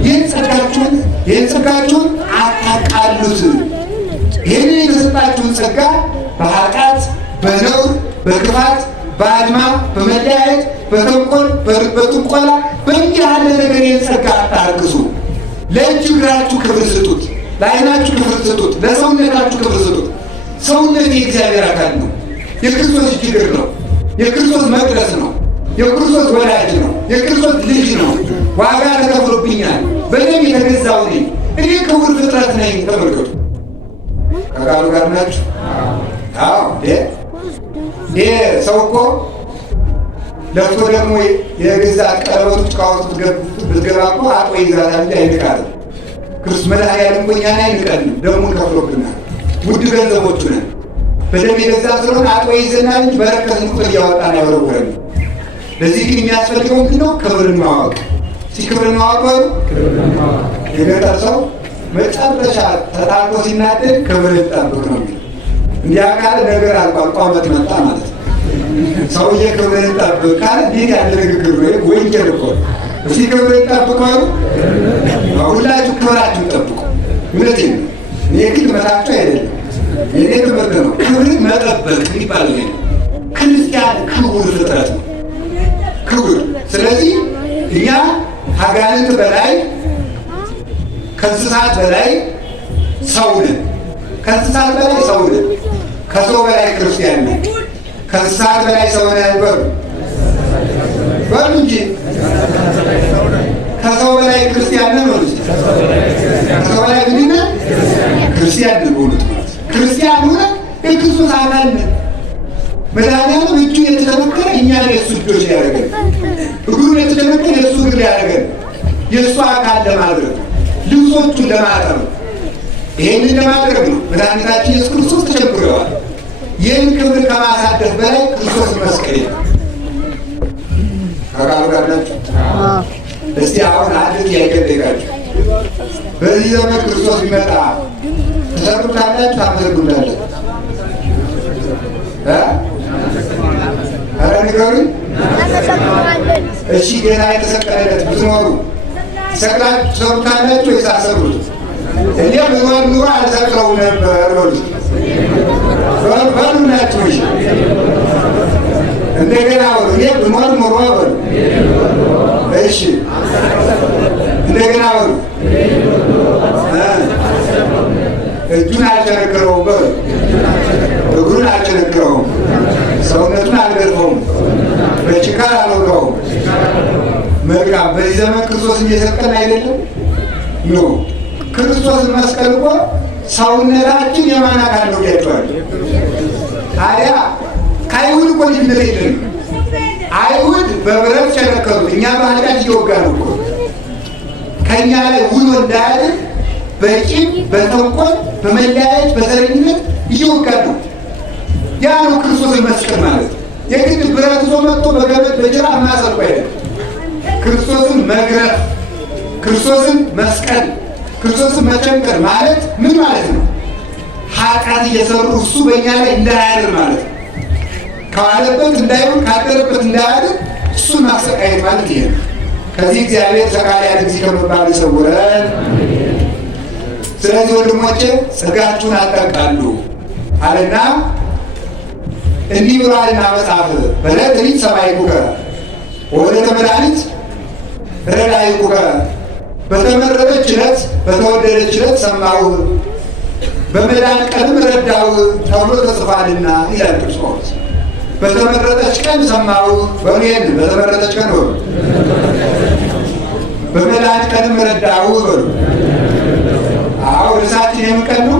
ይህን ጸጋችሁን አታቃሉት። ይህን የተሰጣችሁን ጸጋ በኃጢአት በነውር በክፋት በአድማ በመለያየት በተንኮል በጥንቆላ በእንዲህ ያለ ነገር ይህን ጸጋ አታርክሱ። ለእጅ እግራችሁ ክብር ስጡት፣ ለዓይናችሁ ክብር ስጡት፣ ለሰውነታችሁ ክብር ስጡት። ሰውነት የእግዚአብሔር አካል ነው። የክርስቶስ እጅ እግር ነው። የክርስቶስ መቅደስ ነው። የክርስቶስ ወዳጅ ነው። የክርስቶስ ልጅ ነው። ዋጋ ተከፍሎብኛል፣ በደም የተገዛው ነኝ፣ እኔ ክቡር ፍጥረት ነኝ። ተመልከቱ። ከቃሉ ጋር ናችሁ? አዎ። ይሄ ሰው እኮ ለፍቶ ደግሞ የገዛ ቀለበቱ ጭቃ ውስጥ ብትገባ እኮ አጥቦ ይዛታል እንጂ አይንቃልም። ክርስቶስ መድኃኒዓለም እኮ እኛን አይንቀንም፣ ደሙን ከፍሎብናል። ውድ ገንዘቦቹ ነን። በደም የገዛ ስለሆነ አጥቦ ይዘናል እንጂ በረከትን ቁጥር እያወጣን አይወረውረንም። ለዚህ ግን የሚያስፈልገው ምንድን ነው? ክብርን ማወቅ። ክብርን ማወቅ በሉ። የገጠር ሰው መጨረሻ ተጣልቆ ሲናደድ ክብርን ጠብቅ ነው የሚለው። እንዲያ ካለ ነገር አልቋል፣ ቋመት መጣ ማለት ነው። ሰውዬ ክብርን ጠብቅ ካለ እንዴት ያለ ንግግር ነው? ወንጀል እኮ ነው። እስኪ ክብርን ጠብቅ በሉ። ሁላችሁ ክብራችሁን ጠብቁ። እውነቴን ነው። እኔ ግን መታችሁ አይደለም፣ የኔ ትምህርት ነው። ክብርን መጠበቅ ይባል። ክርስቲያን ክቡር ፍጥረት ነው፣ ክቡር። ስለዚህ እኛ ከአጋንንት በላይ ከእንስሳት በላይ ሰው ነን። ከእንስሳት በላይ ሰው ነን። ከሰው በላይ ክርስቲያን ነን። ከእንስሳት በላይ ሰው ነን በሉ በሉ እንጂ ከሰው በላይ ክርስቲያን ነን ነው። ከሰው በላይ ምንድን ነን? ክርስቲያን ነን። በእውነት ክርስቲያን ሆነን የክርስቶስ አካል ነን። መድኃኒዓለም እጁን የተቸነከረ እኛን የእሱ እጆች ያደረገን፣ እግሩን የተቸነከረ የእሱ እግር ያደረገን፣ የእሱ አካል ለማድረግ ልብሶቹን ለማጠብ ይሄንን ለማድረግ ነው መድኃኒታችን ኢየሱስ ክርስቶስ ተቸግረዋል። ይህን ክብር ከማሳደፍ በላይ ክርስቶስ መስቀል ከቃሉ ጋር ናቸው። እስቲ አሁን አንድ ጥያቄ ጠይቃችሁ፣ በዚህ ዘመን ክርስቶስ ቢመጣ ተሰሩታላችሁ? ታመሰግኑታላችሁ? ኧረ ንገሩኝ። እሺ ጌታ የተሰቀለለት ብትኖሩ ሰቅላችሁ ትሰሩታላችሁ ወይስ አትሰሩት? እኔ ብኖር ኑሮ አልሰቅለውም ነበር በሉት። በሉናችሁ። እሺ እንደገና በሉ። እኔ ብኖር ኑሮ በሉ። እሺ እንደገና በሉ። እጁን አልቸነክረውም በሉ። እግሩን አልቸነክረውም። ሰውነቱን አልገርፈውም። በችካል አልወጋውም። መልካም። በዚህ ዘመን ክርስቶስን እየሰቀልን አይደለም? ኖ ክርስቶስን መስቀል እኮ ሰውነታችን የማን አካል ነው ያቸዋል። ታዲያ ከአይሁድ እኮ ልዩነት የለንም። አይሁድ በብረት ቸነከሩት፣ እኛ በኃጢአት እየወጋን እኮ ከእኛ ላይ ውሎ እንዳያድር በቂም በተንኮል በመለያየት በዘረኝነት እየወጋን ነው። ያ ነው ክርስቶስን መስቀል ማለት። የግድ ብረት ይዞ መጥቶ በገመድ በጅራፍ ማሰር አይደለም። ክርስቶስን መግረፍ፣ ክርስቶስን መስቀል፣ ክርስቶስን መቸንከር ማለት ምን ማለት ነው? ኃጢአት እየሰሩ እሱ በእኛ ላይ እንዳያድር ማለት ነው። ከዋለበት እንዳይሆን ካደረበት እንዳያድር እሱን ማሰቃየት ማለት ይሄ ነው። ከዚህ እግዚአብሔር ሰቃልያን ጊዜ ከመባል ይሰውረን። ስለዚህ ወንድሞቼ ጸጋችሁን አጠቃሉ አለና እንዲህ ብሏልና መጽሐፍ በለትሪት ሰማይኩከ ወለተ መድኃኒት ረዳይኩከ፣ በተመረጠች ዕለት በተወደደች ዕለት ሰማሁህ በመዳን ቀንም ረዳሁህ ተብሎ ተጽፏልና ይላል ቅዱስ ጳውሎስ። በተመረጠች ቀን ሰማሁህ በእኔን በተመረጠች ቀን በሉ፣ በመዳን ቀንም ረዳሁህ በሉ። አዎ ርዕሳችን የምን ቀን ነው?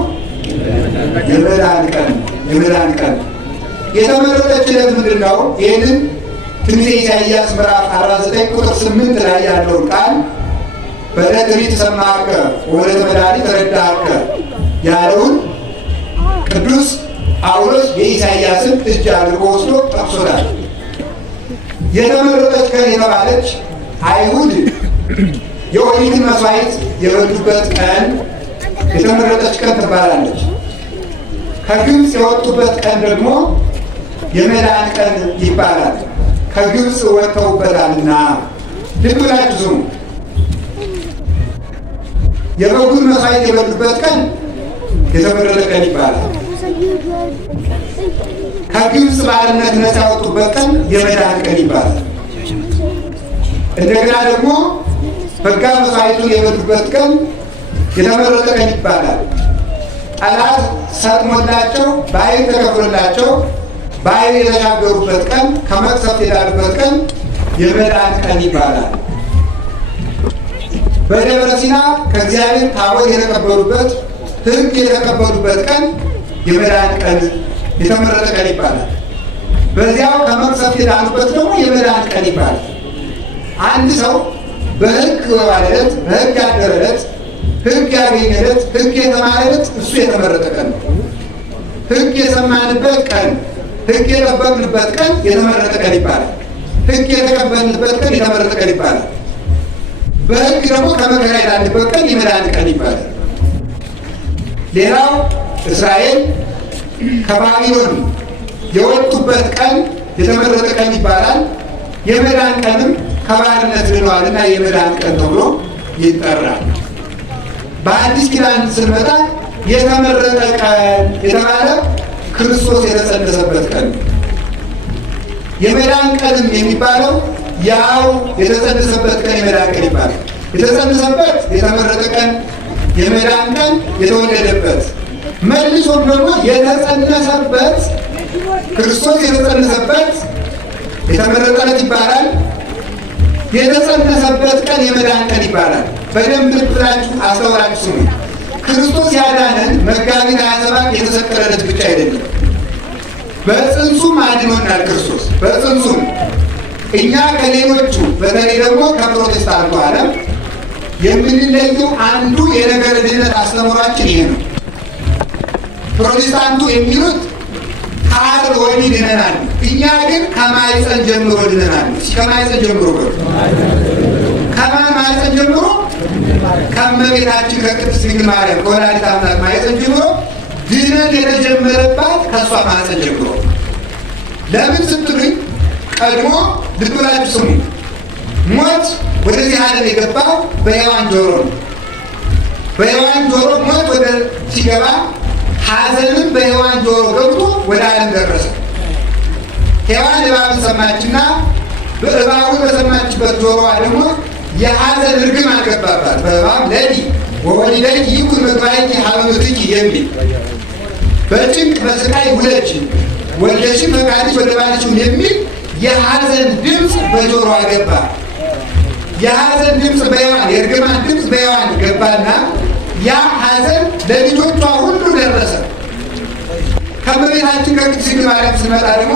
የመዳን ቀን። የመዳን ቀን የተመረጠች ዕለት ምንድን ነው? ይህንን ትንቢተ ኢሳይያስ ምዕራፍ 49 ቁጥር 8 ላይ ያለውን ቃል በለትሪት ሰማከ ወለተ መድኃኒት ረዳከ ያለውን ቅዱስ ጳውሎስ የኢሳይያስን እጅ አድርጎ ወስዶ ጠቅሶታል። የተመረጠች ቀን የተባለች አይሁድ የኦሪትን መስዋዕት የበሉበት ቀን የተመረጠች ቀን ትባላለች። ከግብፅ የወጡበት ቀን ደግሞ የመዳን ቀን ይባላል። ከግብፅ ወጥተውበታልና። ልብ ብላችሁ ስሙ። የበጉን መስዋዕት የበሉበት ቀን የተመረጠ ቀን ይባላል። ከግብፅ ባርነት ነፃ ያወጡበት ቀን የመዳን ቀን ይባላል። እንደገና ደግሞ በጋ መስዋዕቱን የበሉበት ቀን የተመረጠ ቀን ይባላል። ጠላት ሰጥሞላቸው ባህር ተከፍሎላቸው ባህር የተሻገሩበት ቀን ከመቅሰፍት የዳኑበት ቀን የመዳን ቀን ይባላል። በደብረ ሲና ከእግዚአብሔር ታቦት የተቀበሉበት ሕግ የተቀበሉበት ቀን የመዳን ቀን የተመረጠ ቀን ይባላል። በዚያው ከመቅሰፍት የዳኑበት ደግሞ የመዳን ቀን ይባላል። አንድ ሰው በሕግ የዋለለት በሕግ ያደረለት ሕግ ያገኘለት ሕግ የተማረለት እሱ የተመረጠ ቀን ነው። ሕግ የሰማንበት ቀን ሕግ የጠበቅንበት ቀን የተመረጠ ቀን ይባላል። ሕግ የተቀበልንበት ቀን የተመረጠ ቀን ይባላል። በሕግ ደግሞ ከመከራ የዳንበት ቀን የመዳን ቀን ይባላል። ሌላው እስራኤል ከባቢሎን የወጡበት ቀን የተመረጠ ቀን ይባላል። የመዳን ቀንም ከባርነት ድነዋልና የመዳን ቀን ተብሎ ይጠራል። በአዲስ ኪዳን ስንመጣ የተመረጠ ቀን የተባለ ክርስቶስ የተጸነሰበት ቀን ነው። የመዳን ቀንም የሚባለው ያው የተጸነሰበት ቀን የመዳን ቀን ይባላል። የተጸነሰበት የተመረጠ ቀን፣ የመዳን ቀን የተወለደበት መልሶም ደግሞ የተጸነሰበት ክርስቶስ የተጸነሰበት የተመረጠለት ይባላል። የተጸነሰበት ቀን የመዳን ቀን ይባላል። በደንብ ልብ ብላችሁ አስተውላችሁ ስሙ። ክርስቶስ ያዳነን መጋቢት 27 የተሰቀለለት ብቻ አይደለም፣ በጽንሱም አድኖናል። ክርስቶስ በጽንሱም እኛ ከሌሎቹ በተለይ ደግሞ ከፕሮቴስታንቱ ዓለም የምንለየው አንዱ የነገረ ድህነት አስተምሯችን ይሄ ነው። ፕሮቴስታንቱ የሚሉት ከአርብ ወዲህ ድነናል፣ እኛ ግን ከማኅፀን ጀምሮ ድነናል። ከማኅፀን ጀምሮ ከማን ማኅፀን ጀምሮ? ከእመቤታችን ከቅድስት ድንግል ማርያም ከወላዲተ አምላክ ማኅፀን ጀምሮ ድነት የተጀመረባት ከእሷ ማኅፀን ጀምሮ። ለምን ስትሉኝ ቀድሞ ልብ ብላችሁ ስሙ። ሞት ወደዚህ ዓለም የገባው በሔዋን ጆሮ ነው። በሔዋን ጆሮ ሞት ወደ ሲገባ ሐዘንም በሔዋን ጆሮ ገብቶ ወደ ዓለም ደረሰ። ሔዋን እባብን ሰማችና በእባቡን በሰማችበት ጆሮዋ ደግሞ የሐዘን እርግማን ገባባት። በእባብ ለዲ ወወሊደኪ ይኩን ምግባኪ ሀበ ምትኪ የሚል በጭንቅ በስቃይ ውለጅ ወልደሽም ፈቃድሽ ወደ ባልሽ የሚል የሐዘን ድምፅ በጆሮዋ ገባ። የሐዘን ድምፅ በሔዋን የእርግማን ድምፅ በሔዋን ገባና ያ ሐዘን ለልጆቿ ሁሉ ደረሰ። ከእመቤታችን ከቅድስት ድንግል ማርያም ስንመጣ ደግሞ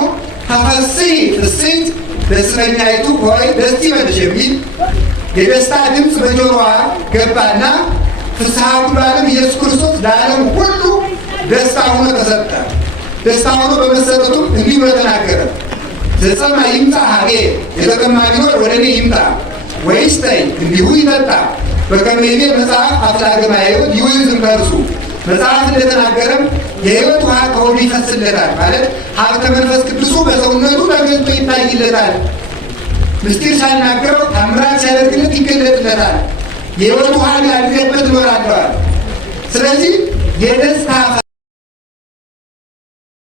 ተፈሥሒ ፍሥሕት ደስተኛይቱ ሆይ ደስ ይበልሽ የሚል የደስታ ድምፅ በጆሮዋ ገባና ፍስሐ ኩሉ ዓለም ኢየሱስ ክርስቶስ ለዓለም ሁሉ ደስታ ሆኖ ተሰጠ። ደስታ ሆኖ በመሰጠቱም እንዲህ ብሎ ተናገረ። ዘጸማ ይምጣ ሀቤ፣ የተጠማ ቢኖር ወደ እኔ ይምጣ ወይስጠይ እንዲሁ ይጠጣ በከመ ይቤ መጽሐፍ አፍላገ ማየ ሕይወት ይወይዝም ከእርሱ መጽሐፍ እንደተናገረም የሕይወት ውሃ ከሆዱ ይፈስለታል ማለት ሀብተ መንፈስ ቅዱሱ በሰውነቱ ተገልጦ ይታይለታል። ምስጢር ሳይናገረው ታምራት ሲያደርግለት ይገለጥለታል። የሕይወት ውሃ ያድርገበት ይኖራለዋል። ስለዚህ የደስታ